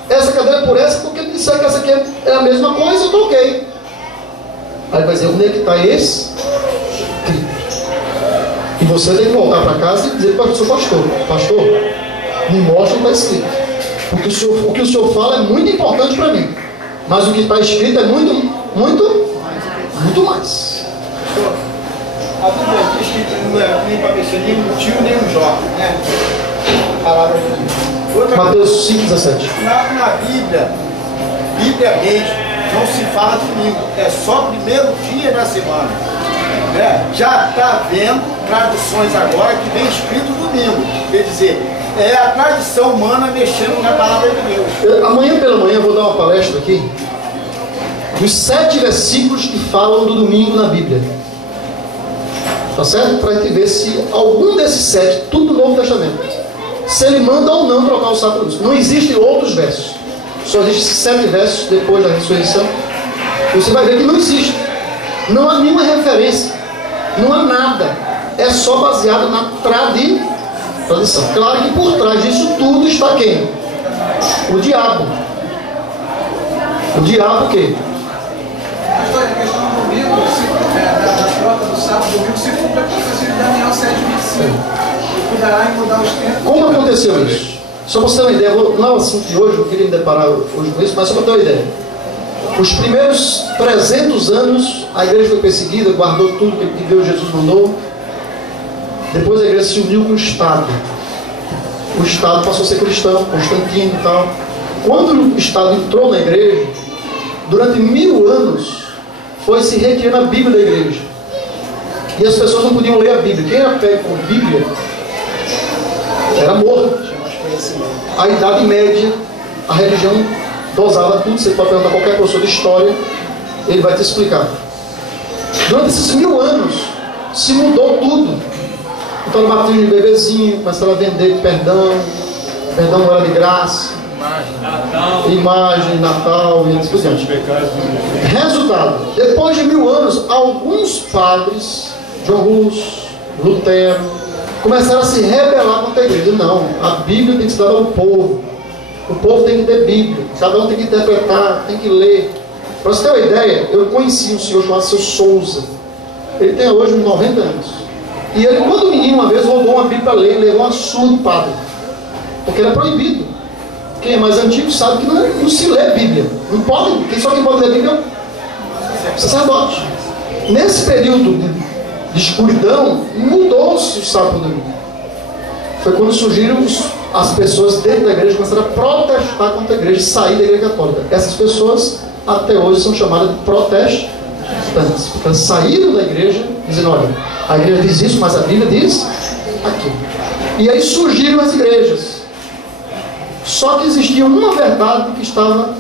essa cadeira por essa, porque ele disse que essa aqui é a mesma coisa, eu troquei. Aí vai dizer, onde é que está escrito? E você tem que voltar para casa e dizer para o seu pastor, pastor, me mostra o que está escrito. Porque o que o senhor fala é muito importante para mim, mas o que está escrito é muito mais. A Bíblia diz que não é nem para vencer nem um tio nem um Jó, né? Palavra de Deus. Mateus 5,17. Na Bíblia mesmo, não se fala domingo, é só primeiro dia da semana. Já está vendo traduções agora que vem escrito domingo. Quer dizer, é a tradição humana mexendo na palavra de Deus. Amanhã pela manhã eu vou dar uma palestra aqui dos 7 versículos que falam do domingo na Bíblia. Tá certo? Para a gente ver se algum desses 7, tudo do Novo Testamento, se ele manda ou não trocar o sábado por luz. Não existem outros versos. Só existem 7 versos depois da ressurreição. Você vai ver que não existe. Não há nenhuma referência. Não há nada. É só baseado na tradição. Claro que por trás disso tudo está quem? O diabo. O diabo o quê? A questão do domingo, da troca do sábado, domingo, se cumpre a profecia de Daniel 7,25. Cuidará em mudar os tempos. Como aconteceu isso? Só para você ter uma ideia, não é o assunto de hoje, eu queria me deparar hoje com isso, mas só para ter uma ideia. Os primeiros 300 anos, a igreja foi perseguida, guardou tudo que Deus Jesus mandou. Depois a igreja se uniu com o Estado. O Estado passou a ser cristão, Constantino e tal. Quando o Estado entrou na igreja, durante 1000 anos, foi se retirando a Bíblia da igreja. E as pessoas não podiam ler a Bíblia. Quem era pego com Bíblia era morto. A Idade Média, a religião dosava tudo. Você pode perguntar a qualquer professor de história, ele vai te explicar. Durante esses 1000 anos, se mudou tudo. Então, batismo de bebezinho, começaram a vender perdão não era de graça, imagem, Natal e assim por diante. Resultado, depois de 1000 anos, alguns padres, John Hus, Lutero, começaram a se rebelar contra a igreja. Não, a Bíblia tem que ser dada ao povo. O povo tem que ter Bíblia. Cada um tem que interpretar, tem que ler. Para você ter uma ideia, eu conheci um senhor chamado Seu Souza. Ele tem hoje uns 90 anos. E ele, quando menino, uma vez roubou uma Bíblia para ler, levou uma surra do padre. Porque era proibido. Quem é mais antigo sabe que não se lê Bíblia. Não pode, só quem pode ler Bíblia é o sacerdote. Nesse período de escuridão, mudou-se o sábado domingo. Foi quando surgiram as pessoas dentro da igreja começaram a protestar contra a igreja, sair da igreja católica. Essas pessoas até hoje são chamadas de protestantes, porque elas saíram da igreja dizendo, olha, a igreja diz isso, mas a Bíblia diz aquilo. E aí surgiram as igrejas. Só que existia uma verdade que estava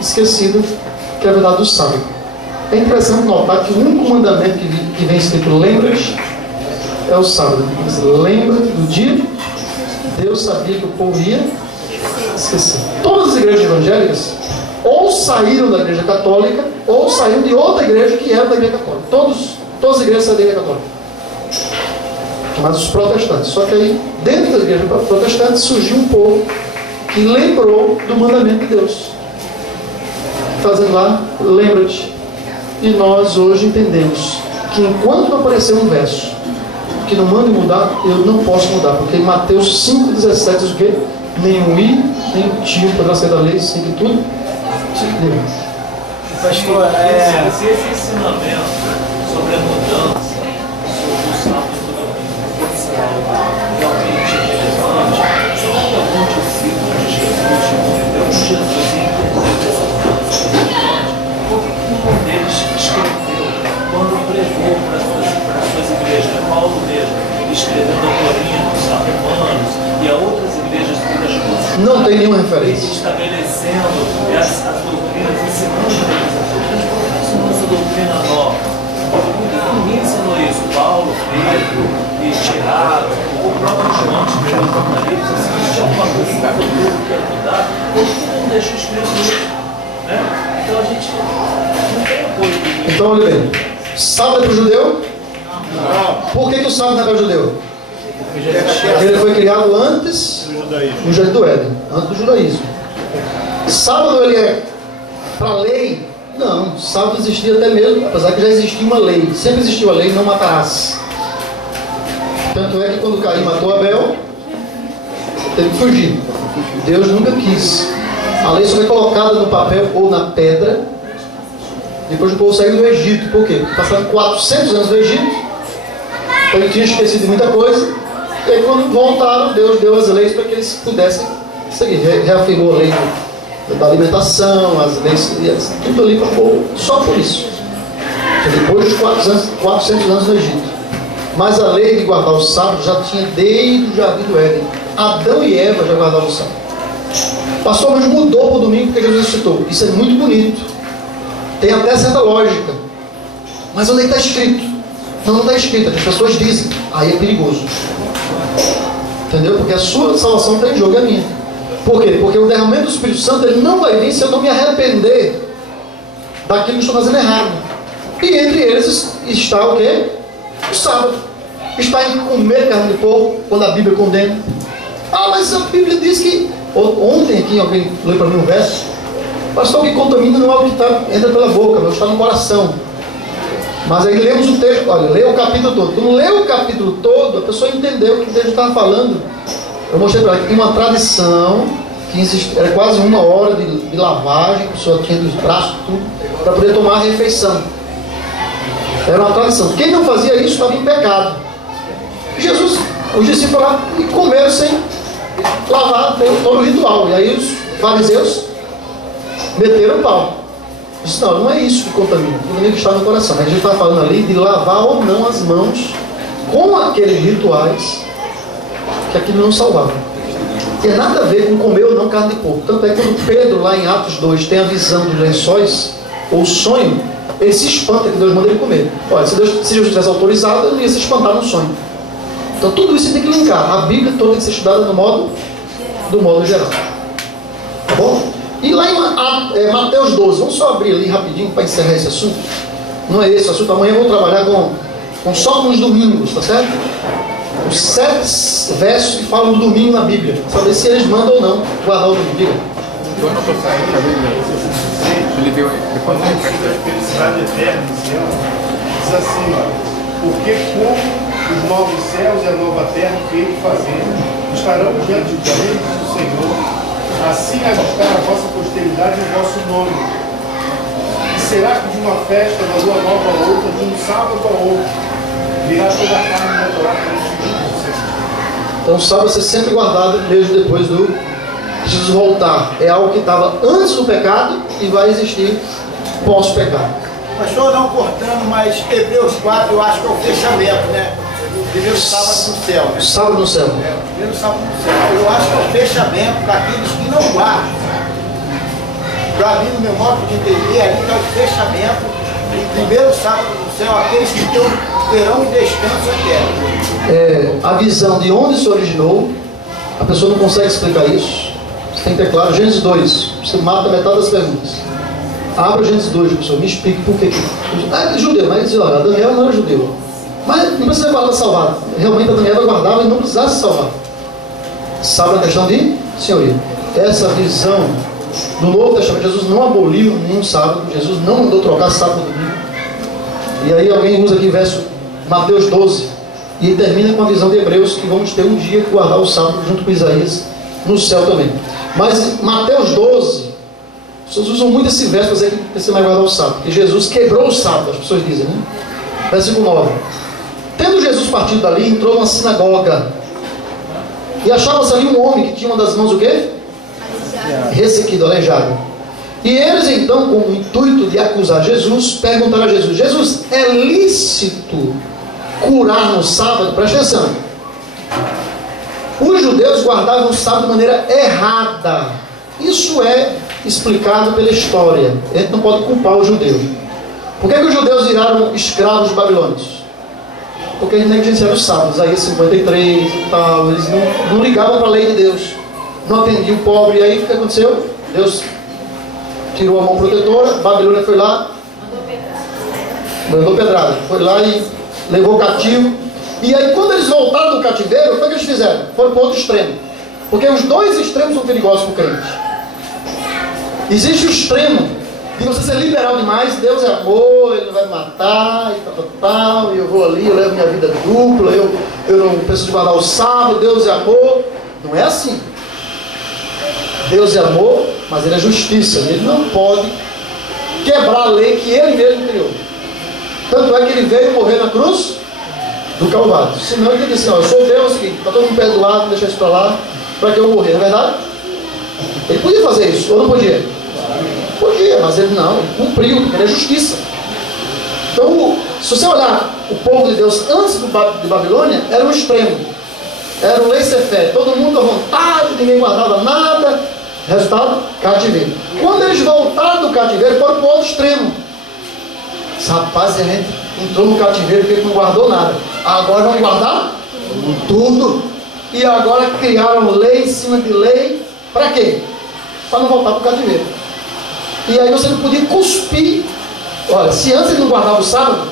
esquecida, que é a verdade do sábado. É interessante notar que o único mandamento que vem escrito lembra-te é o sábado. Lembra-te do dia. Deus sabia que o povo ia esquecer. Todas as igrejas evangélicas ou saíram da igreja católica ou saíram de outra igreja que era da igreja católica. Todas as igrejas saíram da igreja católica, chamados os protestantes. Só que aí, dentro da igreja protestante, surgiu um povo que lembrou do mandamento de Deus, fazendo lá, lembra-te. E nós hoje entendemos que enquanto não aparecer um verso que não manda mudar, eu não posso mudar, porque em Mateus 5,17 diz o quê? Nenhum i, nem um tio poderá ser da lei, sem que tudo se dê. Pastor, esse ensinamento sobre a mudança, sobre o sábado realmente relevante, tem algum discípulo de Jesus, entendeu? Jesus entendeu essa mudança. Porque um deles escreveu, quando pregou para as suas igrejas, Paulo mesmo, escrevendo a Corinto, a Romanos e a outras igrejas do não tem nenhuma referência. estabelecendo as doutrinas, ensinando essa doutrina nova. Ninguém ensinou isso. Paulo, Pedro, e Tiago, o próprio João, que escreveu o Apocalipse, se existe alguma coisa que o povo quer mudar, por que não deixa escrito isso? Né? Então a gente não tem apoio. Então, olha bem, sábado é para o judeu? Não. Por que o sábado não é para o judeu? Porque ele foi criado antes do jardim do Éden, antes do judaísmo. Sábado ele é para a lei? Não, sábado existia até mesmo, apesar que já existia uma lei. Sempre existiu a lei, não matarás. Tanto é que quando Caim matou Abel, teve que fugir. Deus nunca quis. A lei só foi colocada no papel ou na pedra depois do povo sair do Egito. Por quê? Passaram 400 anos do Egito, então ele tinha esquecido muita coisa. E aí quando voltaram, Deus deu as leis para que eles pudessem seguir. Reafirmou a lei da alimentação, as leis, tudo ali para o povo, só por isso. Depois dos 400 anos no Egito. Mas a lei de guardar o sábado já tinha desde o jardim do Éden. Adão e Eva já guardavam o sábado. Pastor, mas mudou para o domingo porque Jesus ressuscitou. Isso é muito bonito. Tem até certa lógica. Mas onde está escrito? Não está escrito. As pessoas dizem. Aí é perigoso. Entendeu? Porque a sua salvação está em jogo, é a minha. Por quê? Porque o derramamento do Espírito Santo ele não vai vir se eu não me arrepender daquilo que estou fazendo errado. E entre eles está o quê? O sábado. Está em comer carne de porco, quando a Bíblia condena. Ah, mas a Bíblia diz que... Ontem aqui alguém leu para mim um verso. Pastor, o que contamina não é o que entra pela boca, mas está no coração. Mas aí lemos o texto, olha, lê o capítulo todo. Quando lê o capítulo todo, a pessoa entendeu o que Deus estava falando. Eu mostrei para ela que tinha uma tradição, que era quase 1 hora de lavagem, a pessoa tinha dos braços, tudo, para poder tomar a refeição. Era uma tradição. Quem não fazia isso estava em pecado. Jesus, os discípulos lá e comeram sem lavar todo o ritual. E aí os fariseus meteram o pau. Disse, não é isso que contamina. O contamina que está no coração. A gente está falando ali de lavar ou não as mãos com aqueles rituais que aquilo não salvava. Tem nada a ver com comer ou não carne de porco. Tanto é que quando Pedro, lá em Atos 2, tem a visão dos lençóis, ou o sonho, ele se espanta que Deus manda ele comer. Olha, se Deus tivesse autorizado, ele ia se espantar no sonho. Então tudo isso tem que linkar. A Bíblia toda tem que ser estudada do modo geral. Tá bom? E lá em Mateus 12, vamos só abrir ali rapidinho para encerrar esse assunto. Não é esse assunto, amanhã eu vou trabalhar com só nos domingos, tá certo? Os 7 versos que falam do domingo na Bíblia. Saber se eles mandam ou não guardar o domingo. Diga. Eu não estou saindo da Bíblia. Ele deu depois da felicidade eterna no céu. Diz assim, ó, porque como os novos céus e a nova terra que ele fazendo estarão diante dos eleitos do Senhor, assim ajustar a vossa posteridade e o vosso nome. E será que de uma festa da lua nova a outra, de um sábado a outro, virá toda a carne natural para este mundo? Então o sábado vai ser sempre guardado mesmo depois do Jesus voltar. É algo que estava antes do pecado e vai existir pós-pecado. Pastor, não cortando, mas Hebreus 4 eu acho que é o fechamento, né? O primeiro sábado no céu, né? Sábado no céu. O primeiro sábado no céu. Eu acho que é o fechamento daqueles que não guardam. Para mim, no meu modo de entender, ali é o fechamento. O primeiro sábado no céu, aqueles que terão um descanso eterno. A visão de onde se originou, a pessoa não consegue explicar isso. Você tem que ter claro, Gênesis 2. Você mata metade das perguntas. Abra Gênesis 2, pessoal, me explique por que. É judeu, mas diz, olha, Daniel não era judeu. Mas não precisa guardar salvado. Realmente a Daniel guardava e não precisava se salvar. Sabe a questão de senhoria. Essa visão do Novo Testamento, Jesus não aboliu nenhum sábado. Jesus não mandou trocar sábado por domingo. E aí alguém usa aqui verso Mateus 12 e termina com a visão de Hebreus que vamos ter um dia que guardar o sábado junto com Isaías no céu também. Mas Mateus 12, as pessoas usam muito esse verso para dizer que você vai guardar o sábado, porque Jesus quebrou o sábado, as pessoas dizem, né? Versículo 9. Tendo Jesus partido dali, entrou numa sinagoga e achava-se ali um homem que tinha uma das mãos o quê? Ressequido, aleijado. E eles então, com o intuito de acusar Jesus, perguntaram a Jesus: Jesus, é lícito curar no sábado? Presta atenção. Os judeus guardavam o sábado de maneira errada. Isso é explicado pela história. A gente não pode culpar o judeu. Por que os judeus viraram escravos babilônicos? Porque eles negligenciaram os sábados. Aí 53 e tal. Eles não ligavam para a lei de Deus. Não atendiam o pobre. E aí o que aconteceu? Deus tirou a mão protetora. Babilônia foi lá. Mandou pedrada. Foi lá e levou cativo. E aí quando eles voltaram do cativeiro, o que eles fizeram? Foram para o outro extremo. Porque os dois extremos são perigosos para o crente. Existe o extremo de você ser liberal demais. Deus é amor, Ele não vai me matar, e tal, e eu vou ali, eu levo minha vida dupla, eu não preciso guardar o sábado, Deus é amor. Não é assim. Deus é amor, mas Ele é justiça. Ele não pode quebrar a lei que Ele mesmo criou. Tanto é que Ele veio morrer na cruz do Calvário. Senão Ele disse, não, eu sou Deus, está todo mundo perdoado, deixa isso para lá, para que eu morrer, não é verdade? Ele podia fazer isso, ou não podia? Podia, mas ele não, ele cumpriu, porque ele é justiça. Então, se você olhar o povo de Deus antes de Babilônia, era um extremo. Era um laissez-faire, todo mundo à vontade, ninguém guardava nada. Resultado, cativeiro. Quando eles voltaram do cativeiro, foram para o outro extremo. Rapaz, a gente entrou no cativeiro porque não guardou nada. Agora vão guardar tudo. E agora criaram lei em cima de lei. Para quê? Para não voltar para o cativeiro. E aí você não podia cuspir. Olha, se antes ele não guardava o sábado,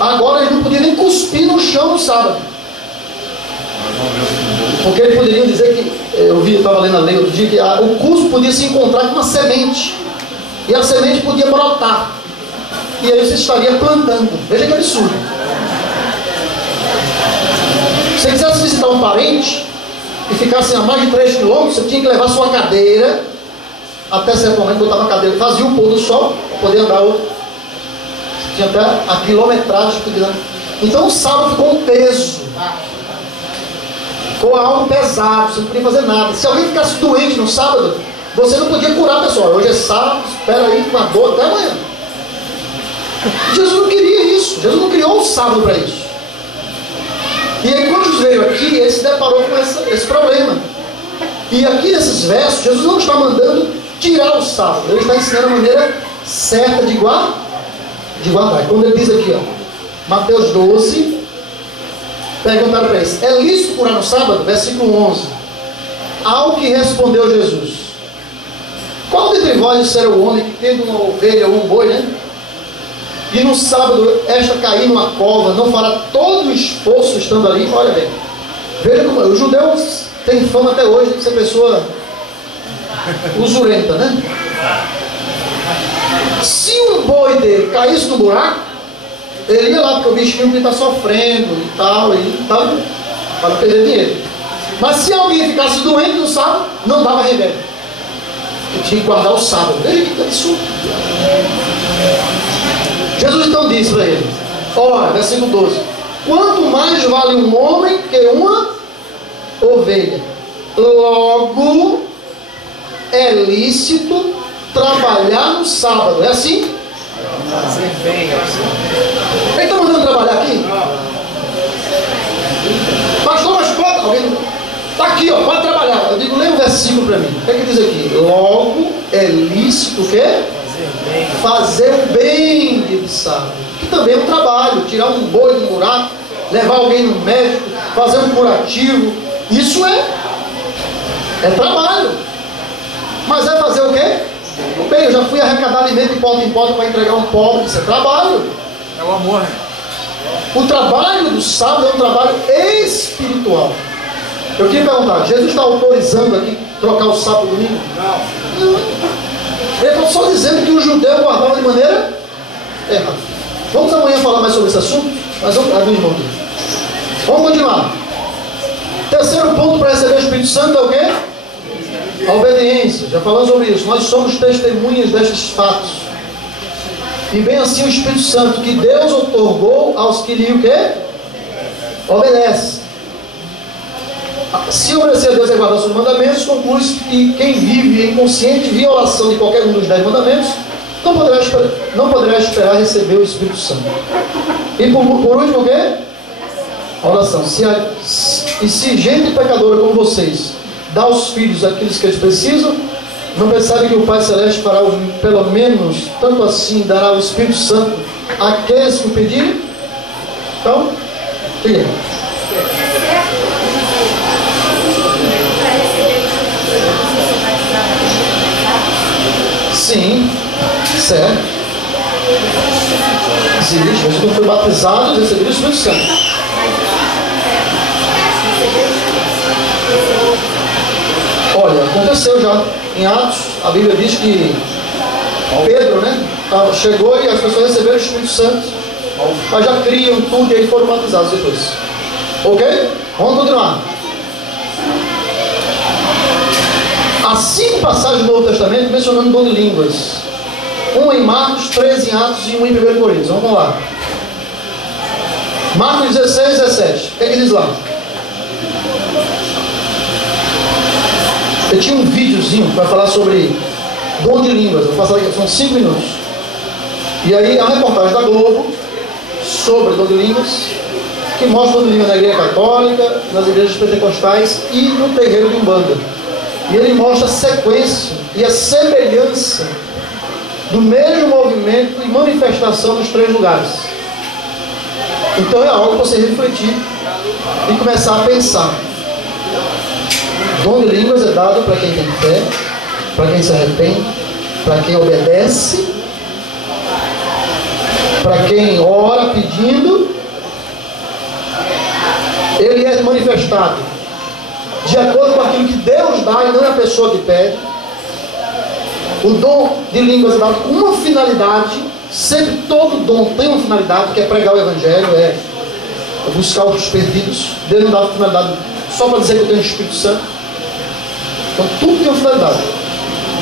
agora ele não podia nem cuspir no chão no sábado. Porque eles poderiam dizer que, eu estava lendo a lei outro dia, que o cuspo podia se encontrar com uma semente. E a semente podia brotar. E aí você estaria plantando. Veja que absurdo. Se você quisesse visitar um parente e ficasse a mais de 3 quilômetros, você tinha que levar sua cadeira até certo momento, botava a cadeira, fazia o pôr do sol para poder andar outro. Tinha até a quilometragem. Então o sábado ficou um peso. Ficou algo pesado, você não podia fazer nada. Se alguém ficasse doente no sábado, você não podia curar a pessoa. Hoje é sábado, espera aí com a dor até amanhã. Jesus não queria isso. Jesus não criou o sábado para isso. E aí quando Jesus veio aqui, ele se deparou com esse problema. E aqui nesses versos, Jesus não está mandando tirar o sábado. Ele está ensinando a maneira certa de guardar. Quando ele diz aqui, ó, Mateus 12, perguntaram para eles, é lícito curar no sábado? Versículo 11. Ao que respondeu Jesus, qual dentre vós será o homem que tendo uma ovelha ou um boi, né? E no sábado esta cair numa cova, não fará todo o esforço estando ali? Olha bem, veja como os judeus têm fama até hoje de ser pessoa usurenta, né? Se um boi dele caísse no buraco, ele ia lá, porque o bichinho está sofrendo e tal, para perder dinheiro. Mas se alguém ficasse doente no sábado, não dava remédio. Ele tinha que guardar o sábado. Veja que absurdo. Jesus então disse para ele, ora, versículo 12, quanto mais vale um homem que uma ovelha. Logo é lícito trabalhar no sábado. É assim? Ele está mandando trabalhar aqui? Pastor, mas pode? Alguém está aqui, ó, pode trabalhar. Eu digo, lê um versículo para mim. O que é que diz aqui? Logo é lícito o quê? Fazer o bem de sábado. Que também é um trabalho. Tirar um boi do buraco, levar alguém no médico, fazer um curativo. Isso é trabalho. Mas é fazer o quê? Bem, eu já fui arrecadar alimento de porta em porta para entregar um pobre. Isso é trabalho. É o amor, né? O trabalho do sábado é um trabalho espiritual. Eu queria perguntar, Jesus está autorizando aqui trocar o sábado e o domingo? Não. Ele está só dizendo que o judeu guardava de maneira errada. Vamos amanhã falar mais sobre esse assunto? Mas vamos continuar. Terceiro ponto para receber o Espírito Santo é o quê? A obediência. Já falamos sobre isso. Nós somos testemunhas destes fatos. E bem assim o Espírito Santo que Deus outorgou aos que lhe o quê? Obedece. Se obedecer a Deus e guardar os seus mandamentos, conclui-se que quem vive em consciente violação de qualquer um dos 10 mandamentos não poderá esperar receber o Espírito Santo. E por último o quê? Oração. Se gente pecadora como vocês dá aos filhos aquilo que eles precisam, Não percebe que o Pai Celeste fará, pelo menos, tanto assim, dará o Espírito Santo àqueles que o pedirem? Então, diga. Sim, certo. Existe, mas quando foi batizado, recebeu o Espírito Santo. Olha, aconteceu já em Atos, a Bíblia diz que Pedro, né, chegou e as pessoas receberam o Espírito Santo, mas já criam tudo e aí foram batizados depois. Ok? Vamos continuar. Há 5 passagens do Novo Testamento mencionando dom de línguas. 1 em Marcos, 3 em Atos e 1 em 1 Coríntios. Vamos lá. Marcos 16, 17. O que é que diz lá? Eu tinha um videozinho para falar sobre dom de línguas. Vou passar aqui, são 5 minutos. E aí a reportagem da Globo sobre dom de línguas, que mostra o dom de línguas na igreja católica, nas igrejas pentecostais e no terreiro de Umbanda. E ele mostra a sequência e a semelhança do mesmo movimento e manifestação nos 3 lugares. Então é algo para você refletir e começar a pensar. Dom de línguas é dado para quem tem fé, para quem se arrepende, para quem obedece, para quem ora pedindo. Ele é manifestado de acordo com aquilo que Deus dá e não é a pessoa que pede. O dom de línguas é dado com uma finalidade. Sempre todo dom tem uma finalidade, que é pregar o Evangelho, é buscar os perdidos. Deus não dá finalidade só para dizer que eu tenho o Espírito Santo. Então tudo tem uma finalidade.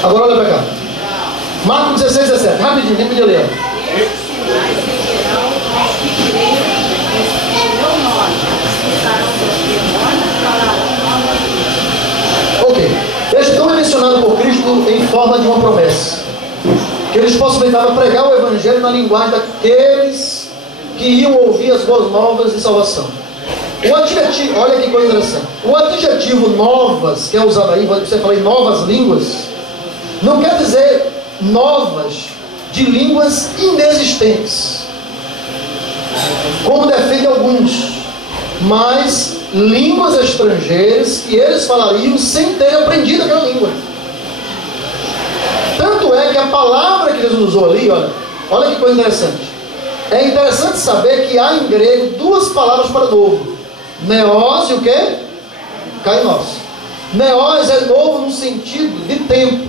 Agora olha para cá. Marcos 16, 17. Rapidinho, nem podia ler. Ok. Este dom é mencionado por Cristo em forma de uma promessa, que eles possibilitavam pregar o Evangelho na linguagem daqueles que iam ouvir as boas novas de salvação. O adjetivo, olha que coisa interessante, o adjetivo novas, que é usado aí, você fala em novas línguas, não quer dizer novas de línguas inexistentes, como defendem alguns, mas línguas estrangeiras que eles falariam sem ter aprendido aquela língua. Tanto é que a palavra que Jesus usou ali, olha que coisa interessante. É interessante saber que há em grego 2 palavras para novo. Neos e o que? Kainos. Neos é novo no sentido de tempo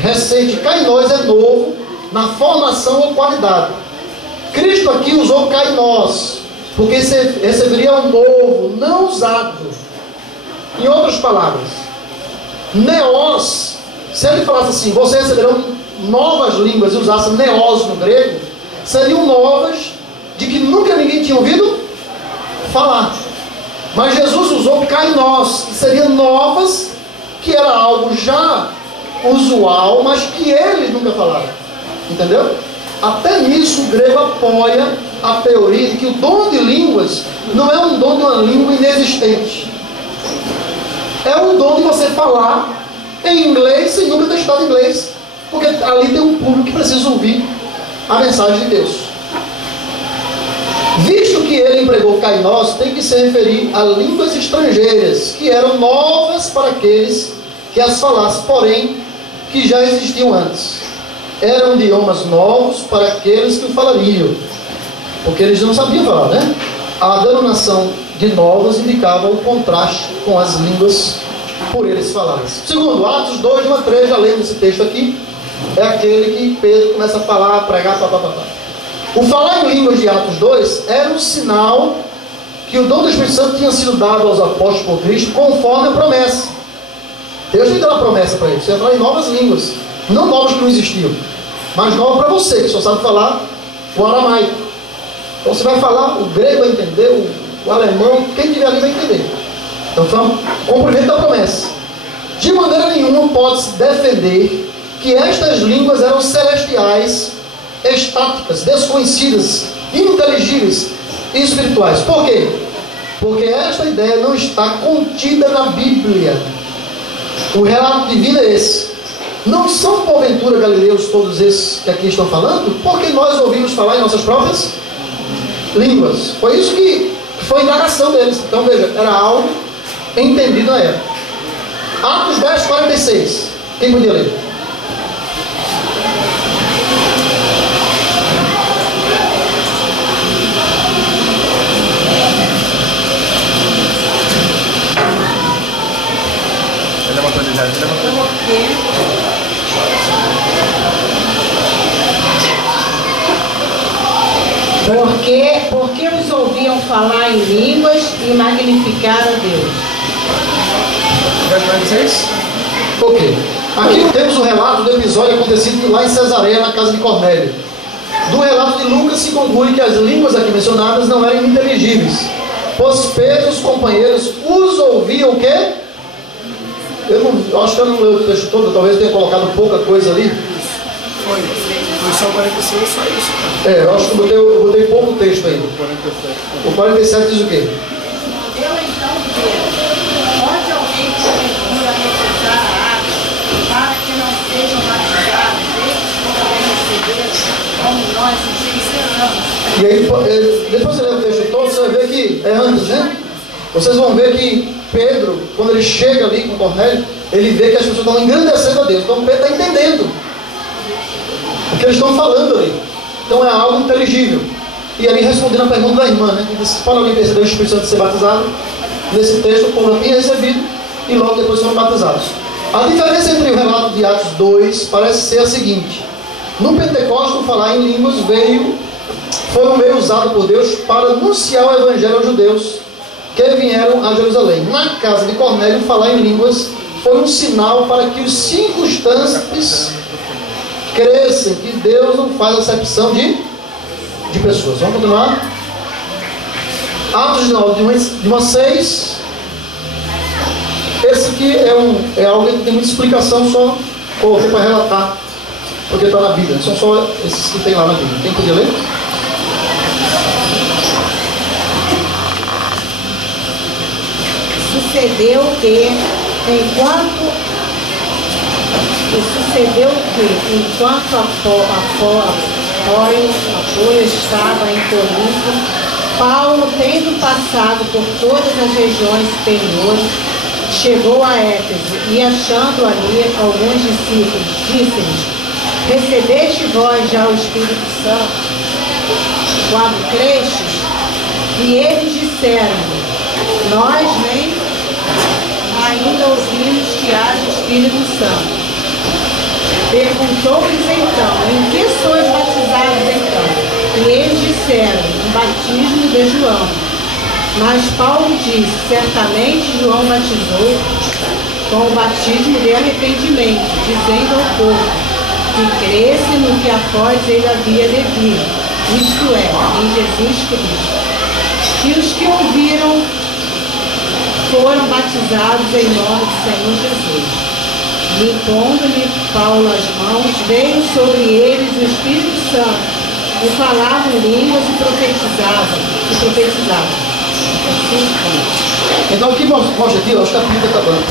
recente. Kainos é novo na formação ou qualidade. Cristo aqui usou Kainos, porque receberia um novo, não usado. Em outras palavras, Neos, se ele falasse assim, vocês receberão novas línguas e usasse Neos no grego, seriam novas de que nunca ninguém tinha ouvido falar. Mas Jesus usou Kainos, que seriam novas, que era algo já usual, mas que eles nunca falaram. Entendeu? Até nisso o grego apoia a teoria de que o dom de línguas não é um dom de uma língua inexistente. É um dom de você falar em inglês sem nunca ter estudado inglês, porque ali tem um público que precisa ouvir a mensagem de Deus. Visto que ele empregou Kainos, tem que se referir a línguas estrangeiras que eram novas para aqueles que as falassem, porém que já existiam antes. Eram idiomas novos para aqueles que o falariam, porque eles não sabiam falar, né? A denominação de novas indicava o contraste com as línguas por eles faladas. Segundo, Atos 2, 1 a 3, já lendo esse texto aqui, é aquele que Pedro começa a falar, a pregar, papapá. O falar em línguas de Atos 2 era um sinal que o dom do Espírito Santo tinha sido dado aos apóstolos por Cristo conforme a promessa. Deus tinha dado a promessa para eles, você ia falar em novas línguas, não novas que não existiam, mas novas para você, que só sabe falar o aramaico. Então você vai falar, o grego vai entender, o alemão, quem tiver ali vai entender. Então foi um cumprimento da promessa. De maneira nenhuma pode-se defender que estas línguas eram celestiais, estáticas, desconhecidas, ininteligíveis e espirituais. Por quê? Porque esta ideia não está contida na Bíblia. O relato divino é esse. Não são porventura galileus todos esses que aqui estão falando? Porque nós ouvimos falar em nossas próprias línguas. Foi isso que foi a indagação deles. Então veja, era algo entendido na época. Atos 10, 46. Quem podia ler? Porque os ouviam falar em línguas e magnificar a Deus. Ok. Aqui temos o relato do episódio acontecido lá em Cesareia, na casa de Cornélio. Do relato de Lucas se conclui que as línguas aqui mencionadas não eram inteligíveis, pois Pedro e os companheiros os ouviam o quê? Eu acho que eu não leio o texto todo, talvez tenha colocado pouca coisa ali. Foi só 46, só isso. Eu acho que eu botei pouco texto aí. O 47 diz o quê? Eu então Pedro, onde alguém porventura recusar a água, para que não sejam batizados, eles podem receber, como nós os ensinamos. E aí, depois você lê o texto todo, você vai ver que é antes, né? Vocês vão ver que Pedro, quando ele chega ali com Cornélio, ele vê que as pessoas estão engrandecendo a Deus. Então Pedro está entendendo o que eles estão falando ali. Então é algo inteligível. E ali respondendo a pergunta da irmã, né? Que disse, para alguém receber o Espírito Santo de ser batizado, nesse texto o povo tinha recebido e logo depois foram batizados. A diferença entre o relato de Atos 2 parece ser a seguinte: no Pentecostes, o falar em línguas foi um meio usado por Deus para anunciar o Evangelho aos judeus que vieram a Jerusalém. Na casa de Cornélio, falar em línguas foi um sinal para que os circunstantes crescem, que Deus não faz acepção de pessoas. Vamos continuar? Atos 9, de 1 a 6. Esse aqui é algo que tem muita explicação, só coloquei para relatar, porque está na Bíblia. São só esses que tem lá na Bíblia. Quem podia ler? Sucedeu que, enquanto Apolo estava em Corinto, Paulo, tendo passado por todas as regiões superiores, chegou a Éfeso e, achando ali alguns discípulos, disse-lhes: recebeste vós já o Espírito Santo quando crestes? E eles disseram-lhe: nós nem ainda ouvimos que haja Espírito Santo. Perguntou-lhes então: em que sois batizados então? E eles disseram: um batismo de João. Mas Paulo disse: certamente João batizou com o batismo de arrependimento, dizendo ao povo que cresce no que após ele havia de vir, isto é, em Jesus Cristo. E os que ouviram foram batizados em nome do Senhor Jesus. E impondo-lhe Paulo as mãos, veio sobre eles o Espírito Santo, e falavam línguas e profetizavam. Então o que mostra aqui, eu acho que a Bíblia está acabando.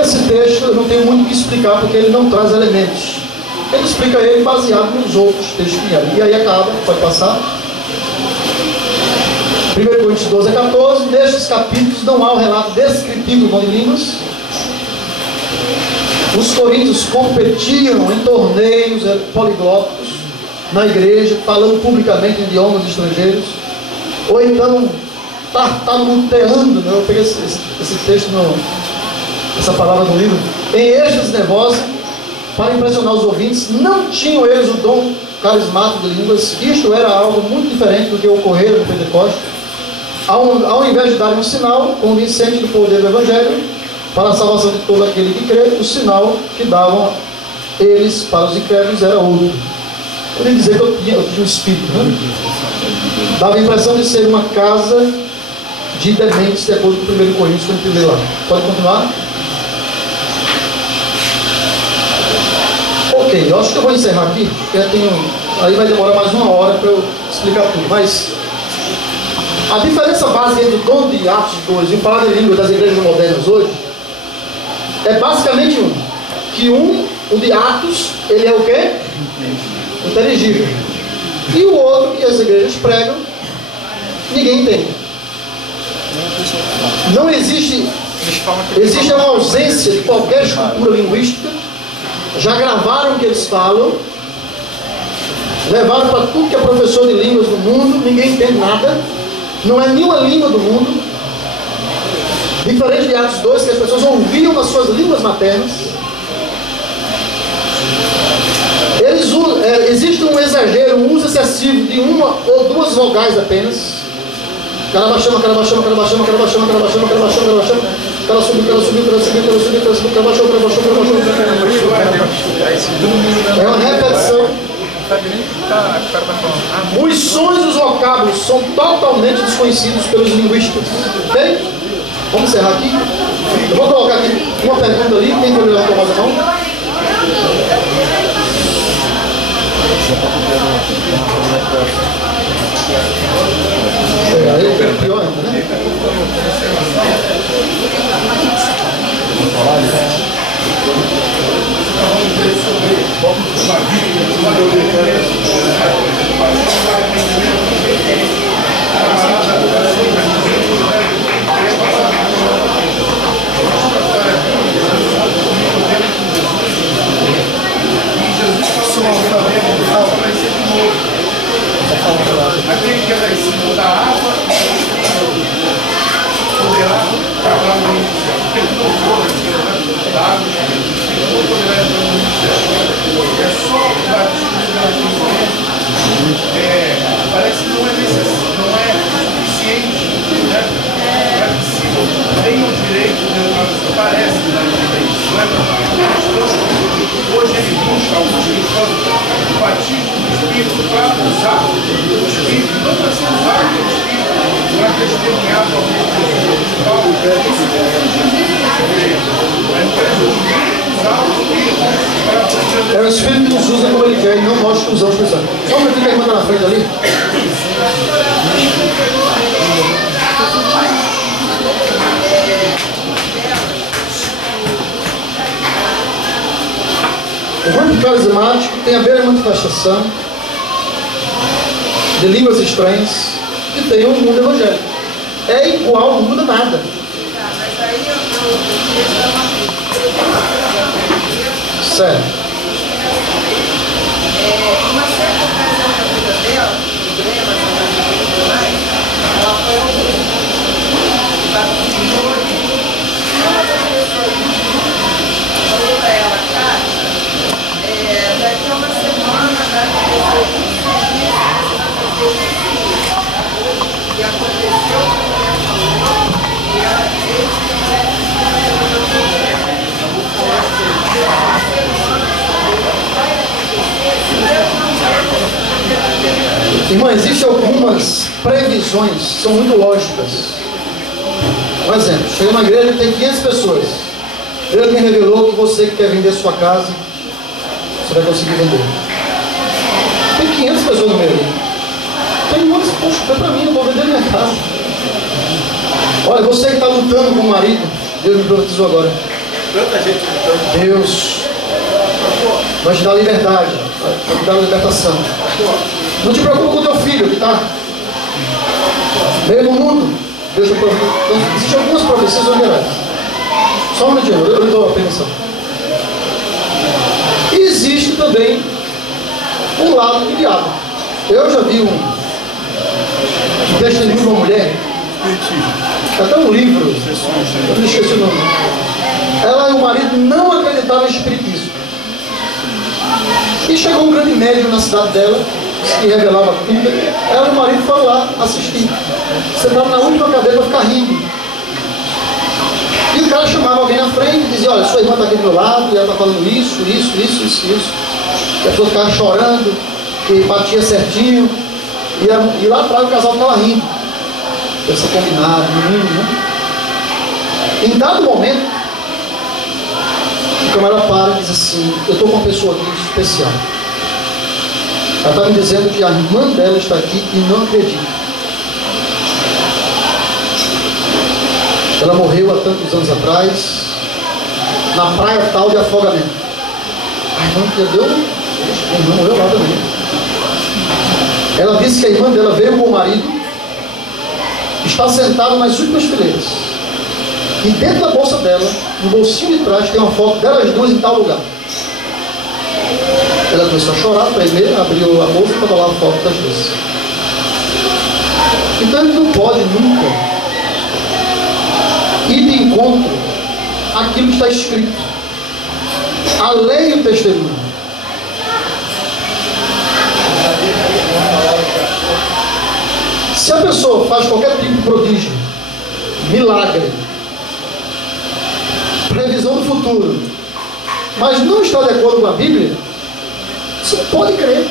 Esse texto eu não tenho muito o que explicar, porque ele não traz elementos. Ele explica ele baseado nos outros textos que vieram. E aí acaba, pode passar. 1 Coríntios 12 a 14, nestes capítulos não há o relato descritivo do dom de línguas. Os coríntios competiam em torneios poliglóticos na igreja, falando publicamente em idiomas estrangeiros, ou então tartamudeando, né? Eu peguei esse texto, essa palavra no livro, em êxtase nervosa, para impressionar os ouvintes. Não tinham eles o dom carismático de línguas. Isto era algo muito diferente do que ocorreu no Pentecostes. Ao invés de dar um sinal convincente do poder do Evangelho para a salvação de todo aquele que crê, o sinal que davam eles para os incrédulos era outro. Eu nem dizer que eu tinha um espírito, né? Dava a impressão de ser uma casa de dementes, de acordo com 1 Coríntios, que a gente lê lá. Pode continuar? Ok, eu acho que eu vou encerrar aqui, porque aí vai demorar mais 1 hora para eu explicar tudo, mas a diferença básica entre o dom de Atos 2 e o falar de língua das igrejas modernas hoje É basicamente que o de Atos, ele é o quê? Inteligível. E o outro que as igrejas pregam, ninguém entende. Não existe uma ausência de qualquer estrutura linguística. Já gravaram o que eles falam, levaram para tudo que é professor de línguas no mundo, ninguém entende nada, não é nenhuma língua do mundo. Diferente de Atos 2, que as pessoas ouviam nas suas línguas maternas. Existe um exagero, um uso excessivo de uma ou duas vogais apenas. Carabachama, carabachama, carabachama, carabachama, carabachama, carabachama, carabachama. Cara subiu, cara subiu, cara subiu, cara subiu, cara subiu, carabachama, carabachama, carabachama. É uma repetição. Os sons dos vocábulos são totalmente desconhecidos pelos linguistas. Ok? Vamos encerrar aqui. Eu vou colocar aqui uma pergunta ali. Quem vai levantar mais a mão? Aí é pior ainda, né? Aquele que é da cima da água poderá trabalhar no céu. Porque não for da água, não poderá entrar no céu. É só o batismo parece que não é necessário, não é suficiente, né? Para que se tenha o direito de entrar no céu. Parece que não é direito, não é verdade? Hoje ele busca o batismo do Espírito para usar o Espírito, não para ser usado pelo Espírito, para testemunhar para o É o Espírito que nos usa como ele quer e não nós que usamos pessoas. Só um minutinho que a irmã está na frente ali. O grupo carismático tem a mesma manifestação de línguas estranhas que tem o mundo evangélico. É igual, não muda nada. Certo. Uma certa ocasião da vida dela, problemas, ela foi ao grupo para o Senhor. Uma das pessoas falou para ela, cara, daqui a uma semana vai acontecer isso, e aconteceu o que ela falou, e ela fez. Irmão, existem algumas previsões, são muito lógicas. Por exemplo, chega numa igreja e tem 500 pessoas. Deus me revelou que você que quer vender sua casa, você vai conseguir vender. Tem 500 pessoas no meio. Tem muitos, poxa, foi pra mim, eu vou vender minha casa. Olha, você que está lutando com o marido, Deus me profetizou agora. Tanta gente lutando. Deus vai te dar liberdade, vai te dar libertação. Não te preocupe com o teu filho que está meio no mundo. Deus te profetiza. Então, existem algumas profecias gerais. Só um minutinho, eu lhe dou a permissão. E existe também um lado do diabo. Eu já vi um testemunho de uma mulher, até um livro, eu não esqueci o nome. Ela e o marido não acreditavam em espiritismo. E chegou um grande médium na cidade dela, que revelava tudo. Ela e o marido foram lá assistir. Sentaram na última cadeira para ficar rindo. E o cara chamava alguém na frente e dizia: olha, sua irmã está aqui do meu lado, e ela está falando isso. E a pessoa ficava chorando, que batia certinho. E lá atrás o casal estava rindo. Pensa combinado, menino, né? Em dado momento, o camarada para e diz assim: eu estou com uma pessoa aqui especial. Ela está me dizendo que a irmã dela está aqui e não acredita. Ela morreu há tantos anos atrás na praia tal de afogamento. A irmã já deu, a irmã morreu lá também. Ela disse que a irmã dela veio com o marido, está sentada nas últimas fileiras, e dentro da bolsa dela, no bolsinho de trás, tem uma foto delas duas em tal lugar. Ela começou a chorar, primeiro abriu a bolsa e estava lá a foto das duas. Então ele não pode nunca ir de encontro àquilo que está escrito, a lei e o testemunho. Se a pessoa faz qualquer tipo de prodígio, milagre, previsão do futuro, mas não está de acordo com a Bíblia, você não pode crer.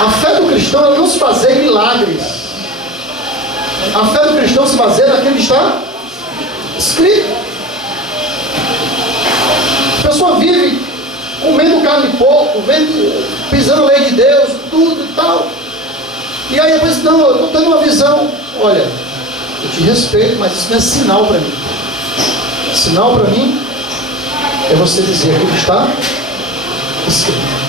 A fé do cristão ela não se baseia em milagres. A fé do cristão se baseia naquilo que está escrito. A pessoa vive comendo carne de porco, pisando a lei de Deus, tudo e tal. E aí depois, não, eu estou tendo uma visão. Olha, eu te respeito, mas isso não é sinal para mim. Sinal para mim é você dizer aquilo que está escrito.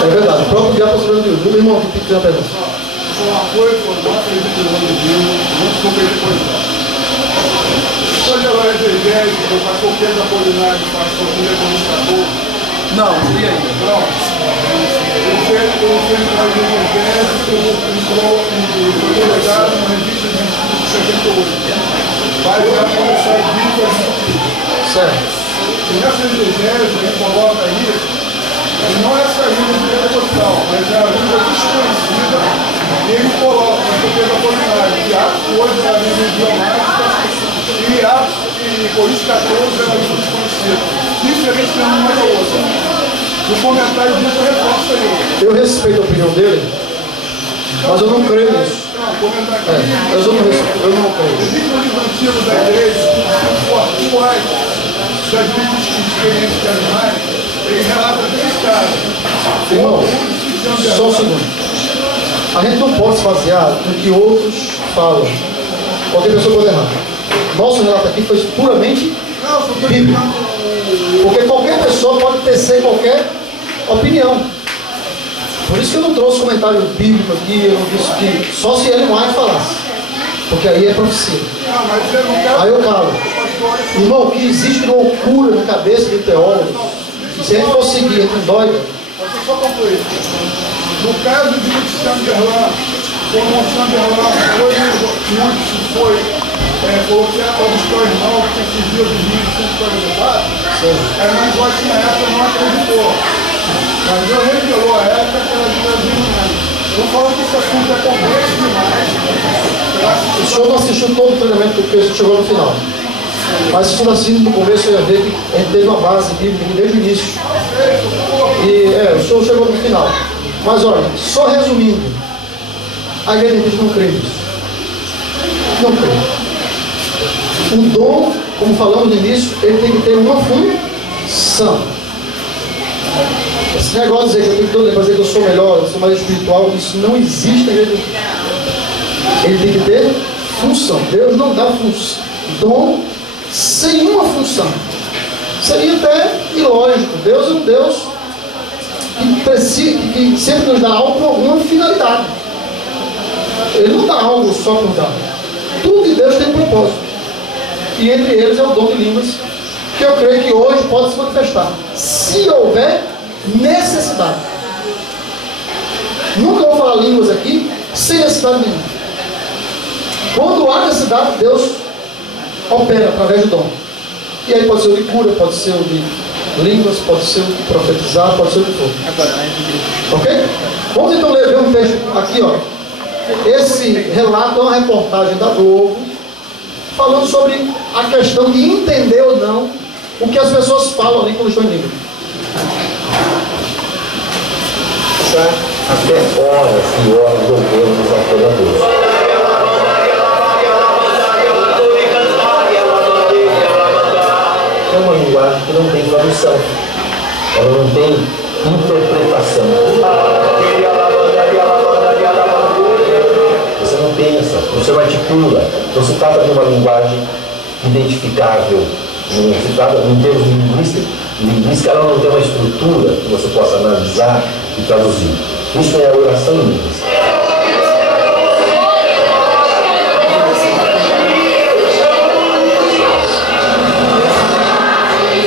É verdade, o próprio diabo está sobre Deus. Meu irmão, que tem uma pergunta. Não acredito no nome de Deus, não sou perigoso. Hoje ela é evangélica, o pastor Pedro Apolinário, o pastor Pedro Apolinário. Não, fui ainda. Pronto. Ele fez uma evangélica, entrou em delegado na revista de 78. Vai já começar a vir. Certo. E nessa evangélica, ele coloca aí, não é essa língua de pentecostal, mas é a língua desconhecida, e ele coloca, porque Pedro Apolinário, que Atos hoje é a língua idiomática, e Atos e Coríntios 14 é a língua desconhecida. Diferente de uma da outra. No comentário disso, reforça aí. Eu respeito a opinião dele, mas eu não creio nisso. Mas eu não creio. Existe um livro antigo da igreja, o White, das vítimas de experiências de animais, ele relata 3 casos. Irmão, só um segundo. A gente não pode se basear no que outros falam. Qualquer pessoa pode errar. Nosso relato aqui foi puramente bíblico. Porque qualquer pessoa pode tecer qualquer opinião. Por isso que eu não trouxe comentário bíblico aqui, eu não disse que só se Ellen White falasse. Porque aí é profecia. Aí eu calo. Irmão, o que existe de loucura na cabeça de teólogos, se a gente for seguir com doida. Deixa eu só concluir. No caso de Chamberlain, como Chamberlain foi colocar os dois irmãos que fugiu de 1544, a irmã Joyce na época não acreditou. Mas Deus revelou a época que ela devia vir. Eu não falo que esse assunto é complexo demais. O senhor não assistiu todo o treinamento porque o senhor chegou no final. Mas se o senhor assistiu no começo, eu ia ver que a gente teve uma base bíblica desde o início. E o senhor chegou no final. Mas olha, só resumindo, a igreja de Cristo não crê nisso. Não crê. O dom, como falamos no início, ele tem que ter uma função. Esse negócio de dizer que eu tenho que todo fazer que eu sou melhor, eu sou mais espiritual, isso não existe na igreja de Cristo. Ele tem que ter função. Deus não dá dom sem uma função. Seria até ilógico. Deus é um Deus que sempre nos dá algo com alguma finalidade. Ele não dá algo só por dar. Tudo de Deus tem um propósito. E entre eles é o dom de línguas, que eu creio que hoje pode se manifestar, se houver necessidade. Nunca vou falar línguas aqui sem necessidade nenhuma. Quando há necessidade, Deus opera através do dom. E aí pode ser o de cura, pode ser o de línguas, pode ser o de profetizar, pode ser o que for. Ok? Vamos então ler um texto aqui, ó. Esse relato é uma reportagem da Globo, falando sobre a questão de entender ou não o que as pessoas falam ali quando estão em língua. Até horas e horas louvamos a toda Deus. É uma linguagem que não tem tradução, ela não tem interpretação. Você não pensa, não se articula, não se trata de uma linguagem identificável, não se trata em termos linguística, ela não tem uma estrutura que você possa analisar e traduzir. Isso é a oração em línguas.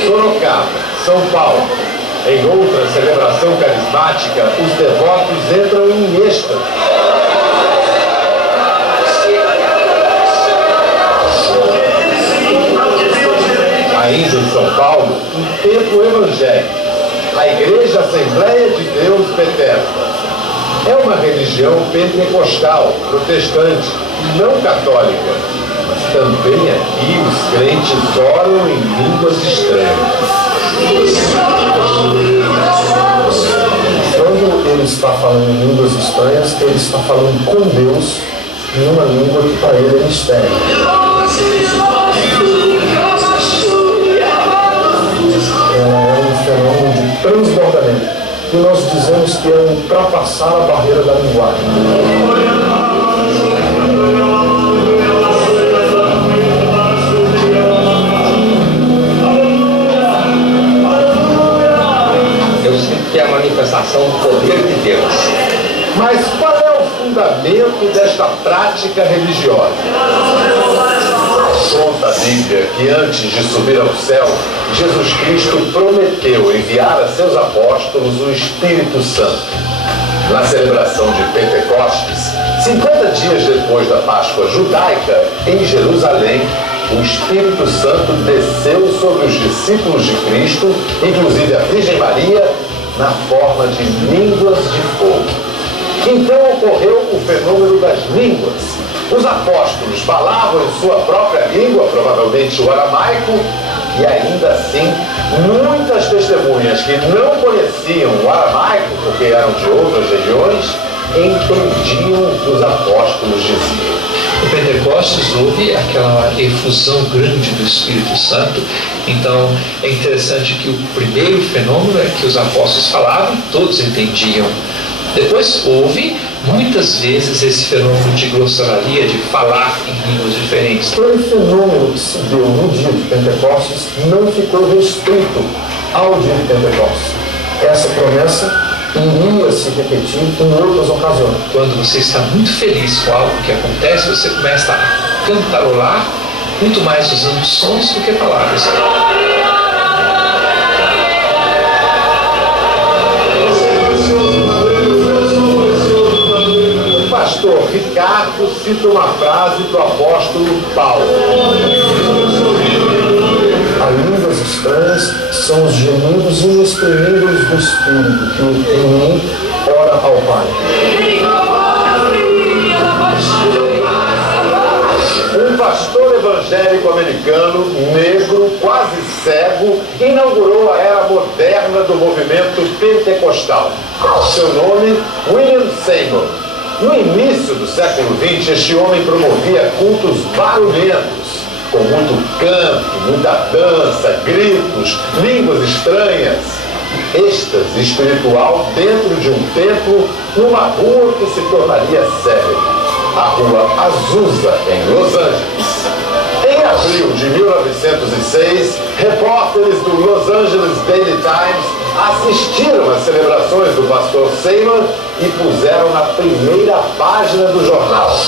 Sorocaba, São Paulo. Em outra celebração carismática, os devotos entram em êxtase. Ainda em São Paulo, um templo evangélico, a Igreja Assembleia de Deus Bethesda. É uma religião pentecostal, protestante, não católica, mas também aqui os crentes oram em línguas estranhas. Quando ele está falando em línguas estranhas, ele está falando com Deus em uma língua que para ele é mistério. É um fenômeno de transbordamento, que nós dizemos que é ultrapassar a barreira da linguagem. Que é a manifestação do poder de Deus. Mas qual é o fundamento desta prática religiosa? Conta a Bíblia que antes de subir ao céu, Jesus Cristo prometeu enviar a seus apóstolos o Espírito Santo. Na celebração de Pentecostes, 50 dias depois da Páscoa judaica, em Jerusalém, o Espírito Santo desceu sobre os discípulos de Cristo, inclusive a Virgem Maria, na forma de línguas de fogo. Então ocorreu o fenômeno das línguas. Os apóstolos falavam em sua própria língua, provavelmente o aramaico, e ainda assim, muitas testemunhas que não conheciam o aramaico, porque eram de outras regiões, entendiam o que os apóstolos diziam. No Pentecostes houve aquela efusão grande do Espírito Santo. Então é interessante que o primeiro fenômeno é que os apóstolos falavam e todos entendiam. Depois houve muitas vezes esse fenômeno de glossolalia, de falar em línguas diferentes. Aquele fenômeno que se deu no dia de Pentecostes não ficou restrito ao dia de Pentecostes. Essa promessa iria se repetir em outras ocasiões. Quando você está muito feliz com algo que acontece, você começa a cantarolar, muito mais usando sons do que palavras. O pastor Ricardo cita uma frase do apóstolo Paulo. As línguas estranhas são os gemidos inexprimíveis do Espírito que em mim ora ao Pai. Um pastor evangélico americano, negro, quase cego, inaugurou a era moderna do movimento pentecostal. Seu nome, William Seymour. No início do século XX, este homem promovia cultos barulhentos, com muito canto, muita dança, gritos, línguas estranhas. Êxtase espiritual dentro de um templo, numa rua que se tornaria célebre, a Rua Azusa, em Los Angeles. Em abril de 1906, repórteres do Los Angeles Daily Times assistiram às celebrações do pastor Seymour e puseram na primeira página do jornal: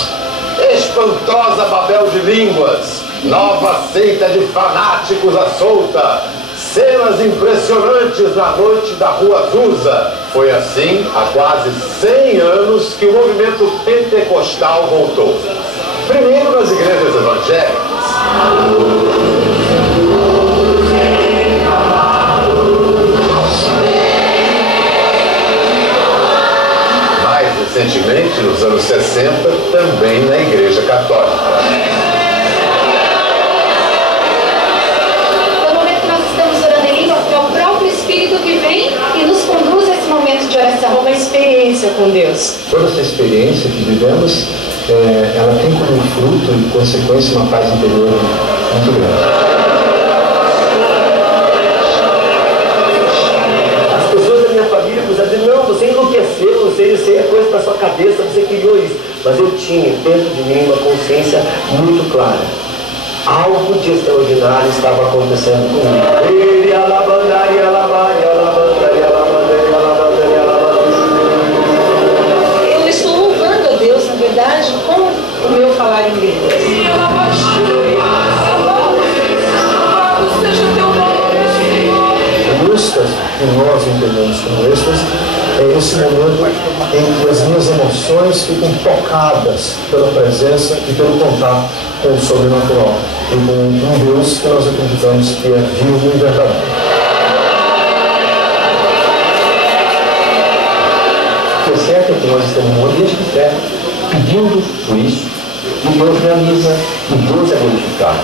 espantosa Babel de línguas, nova seita de fanáticos à solta, cenas impressionantes na noite da Rua Azusa. Foi assim, há quase 100 anos, que o movimento pentecostal voltou. Primeiro nas igrejas evangélicas. Mais recentemente, nos anos 60, também na Igreja Católica. Que vem e nos conduz a esse momento de oração, uma experiência com Deus. Toda essa experiência que vivemos, ela tem como fruto e consequência uma paz interior muito grande. As pessoas da minha família diziam: não, você enlouqueceu, isso é coisa da sua cabeça, você criou isso. Mas eu tinha dentro de consciência muito clara. Algo de extraordinário estava acontecendo comigo. Ele alabandaria, alabandaria, alabandaria, alabandaria, alabandaria, alabandaria. Eu estou louvando a Deus, na verdade, com o meu falar em línguas. O êxtase que nós entendemos como êxtase é esse momento em que as minhas emoções ficam tocadas pela presença e pelo contato com o sobrenatural e com um Deus que nós acreditamos que é vivo e verdadeiro. O que é certo é que nós estamos num ambiente de fé, pedindo por isso, e Deus realiza, e Deus é glorificado.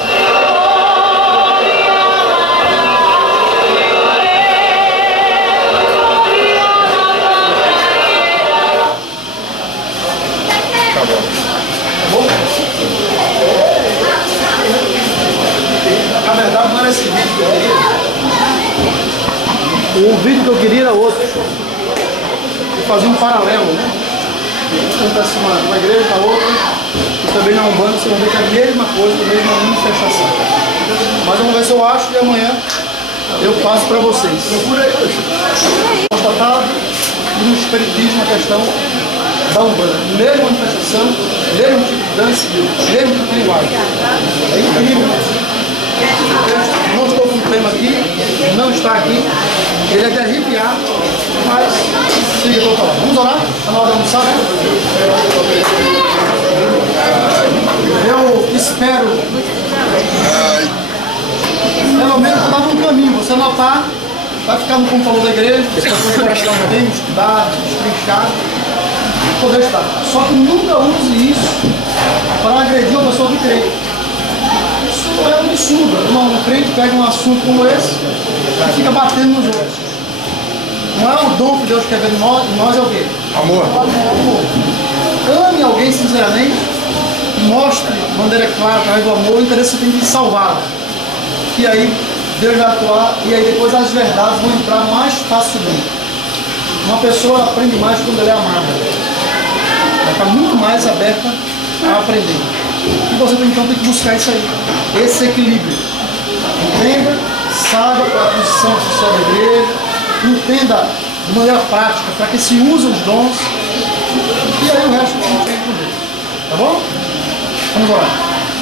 Na verdade, não era esse vídeo que eu queria. O vídeo que eu queria era outro. Eu fazia um paralelo, né? Acontece uma igreja com a outra, e também na Umbanda você vai ver que é a mesma coisa, a mesma manifestação. Mas vamos ver se eu acho e amanhã eu passo para vocês. Procura aí, constatado no espiritismo a questão da Umbanda. Mesma manifestação, mesmo tipo de dança, mesmo tipo de linguagem. É incrível. Não estou com o tema aqui, não está aqui. Ele é de arrepiar, mas siga que eu vou falar. Vamos orar? Está na hora de almoçar? Eu espero, pelo menos, dar um caminho. Você anotar, vai ficar no computador da igreja, se você prestar um tempo, estudar, destrinchar, poder estar. Só que nunca use isso para agredir uma pessoa que crê. Isso é um absurdo. Um crente pega um assunto como esse e fica batendo nos outros. Não é o dom que Deus quer ver em nós é o quê? Amor. Amor. Ame alguém sinceramente, mostre de maneira clara, através do amor, o interesse que você tem de salvá-lo. E aí Deus vai atuar e aí depois as verdades vão entrar mais facilmente. Uma pessoa aprende mais quando ela é amada. Ela está muito mais aberta a aprender. E você então tem que buscar isso aí, esse equilíbrio. Entenda, saiba qual é a posição social da igreja, entenda de maneira prática para que se usem os dons, e aí o resto não tem com Deus. Tá bom? Vamos orar.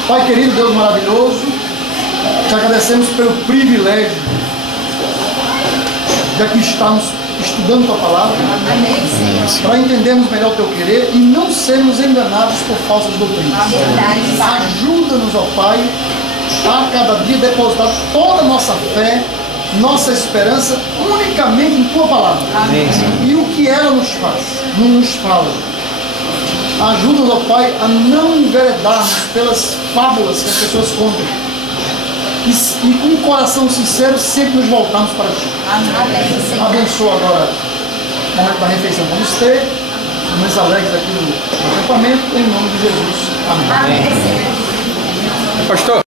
Pai querido, Deus maravilhoso, te agradecemos pelo privilégio de aqui estarmos estudando tua palavra, para entendermos melhor o teu querer e não sermos enganados por falsas doutrinas. Ajuda-nos, ó Pai, a cada dia depositar toda a nossa fé, nossa esperança unicamente em tua palavra. E o que ela nos faz, não nos fala. Ajuda-nos, ó Pai, a não enveredarmos pelas fábulas que as pessoas contam. E com um coração sincero sempre nos voltamos para ti. Abençoa agora o momento da refeição. Vamos ter momentos alegres aqui no acampamento, em nome de Jesus. Amém. Pastor.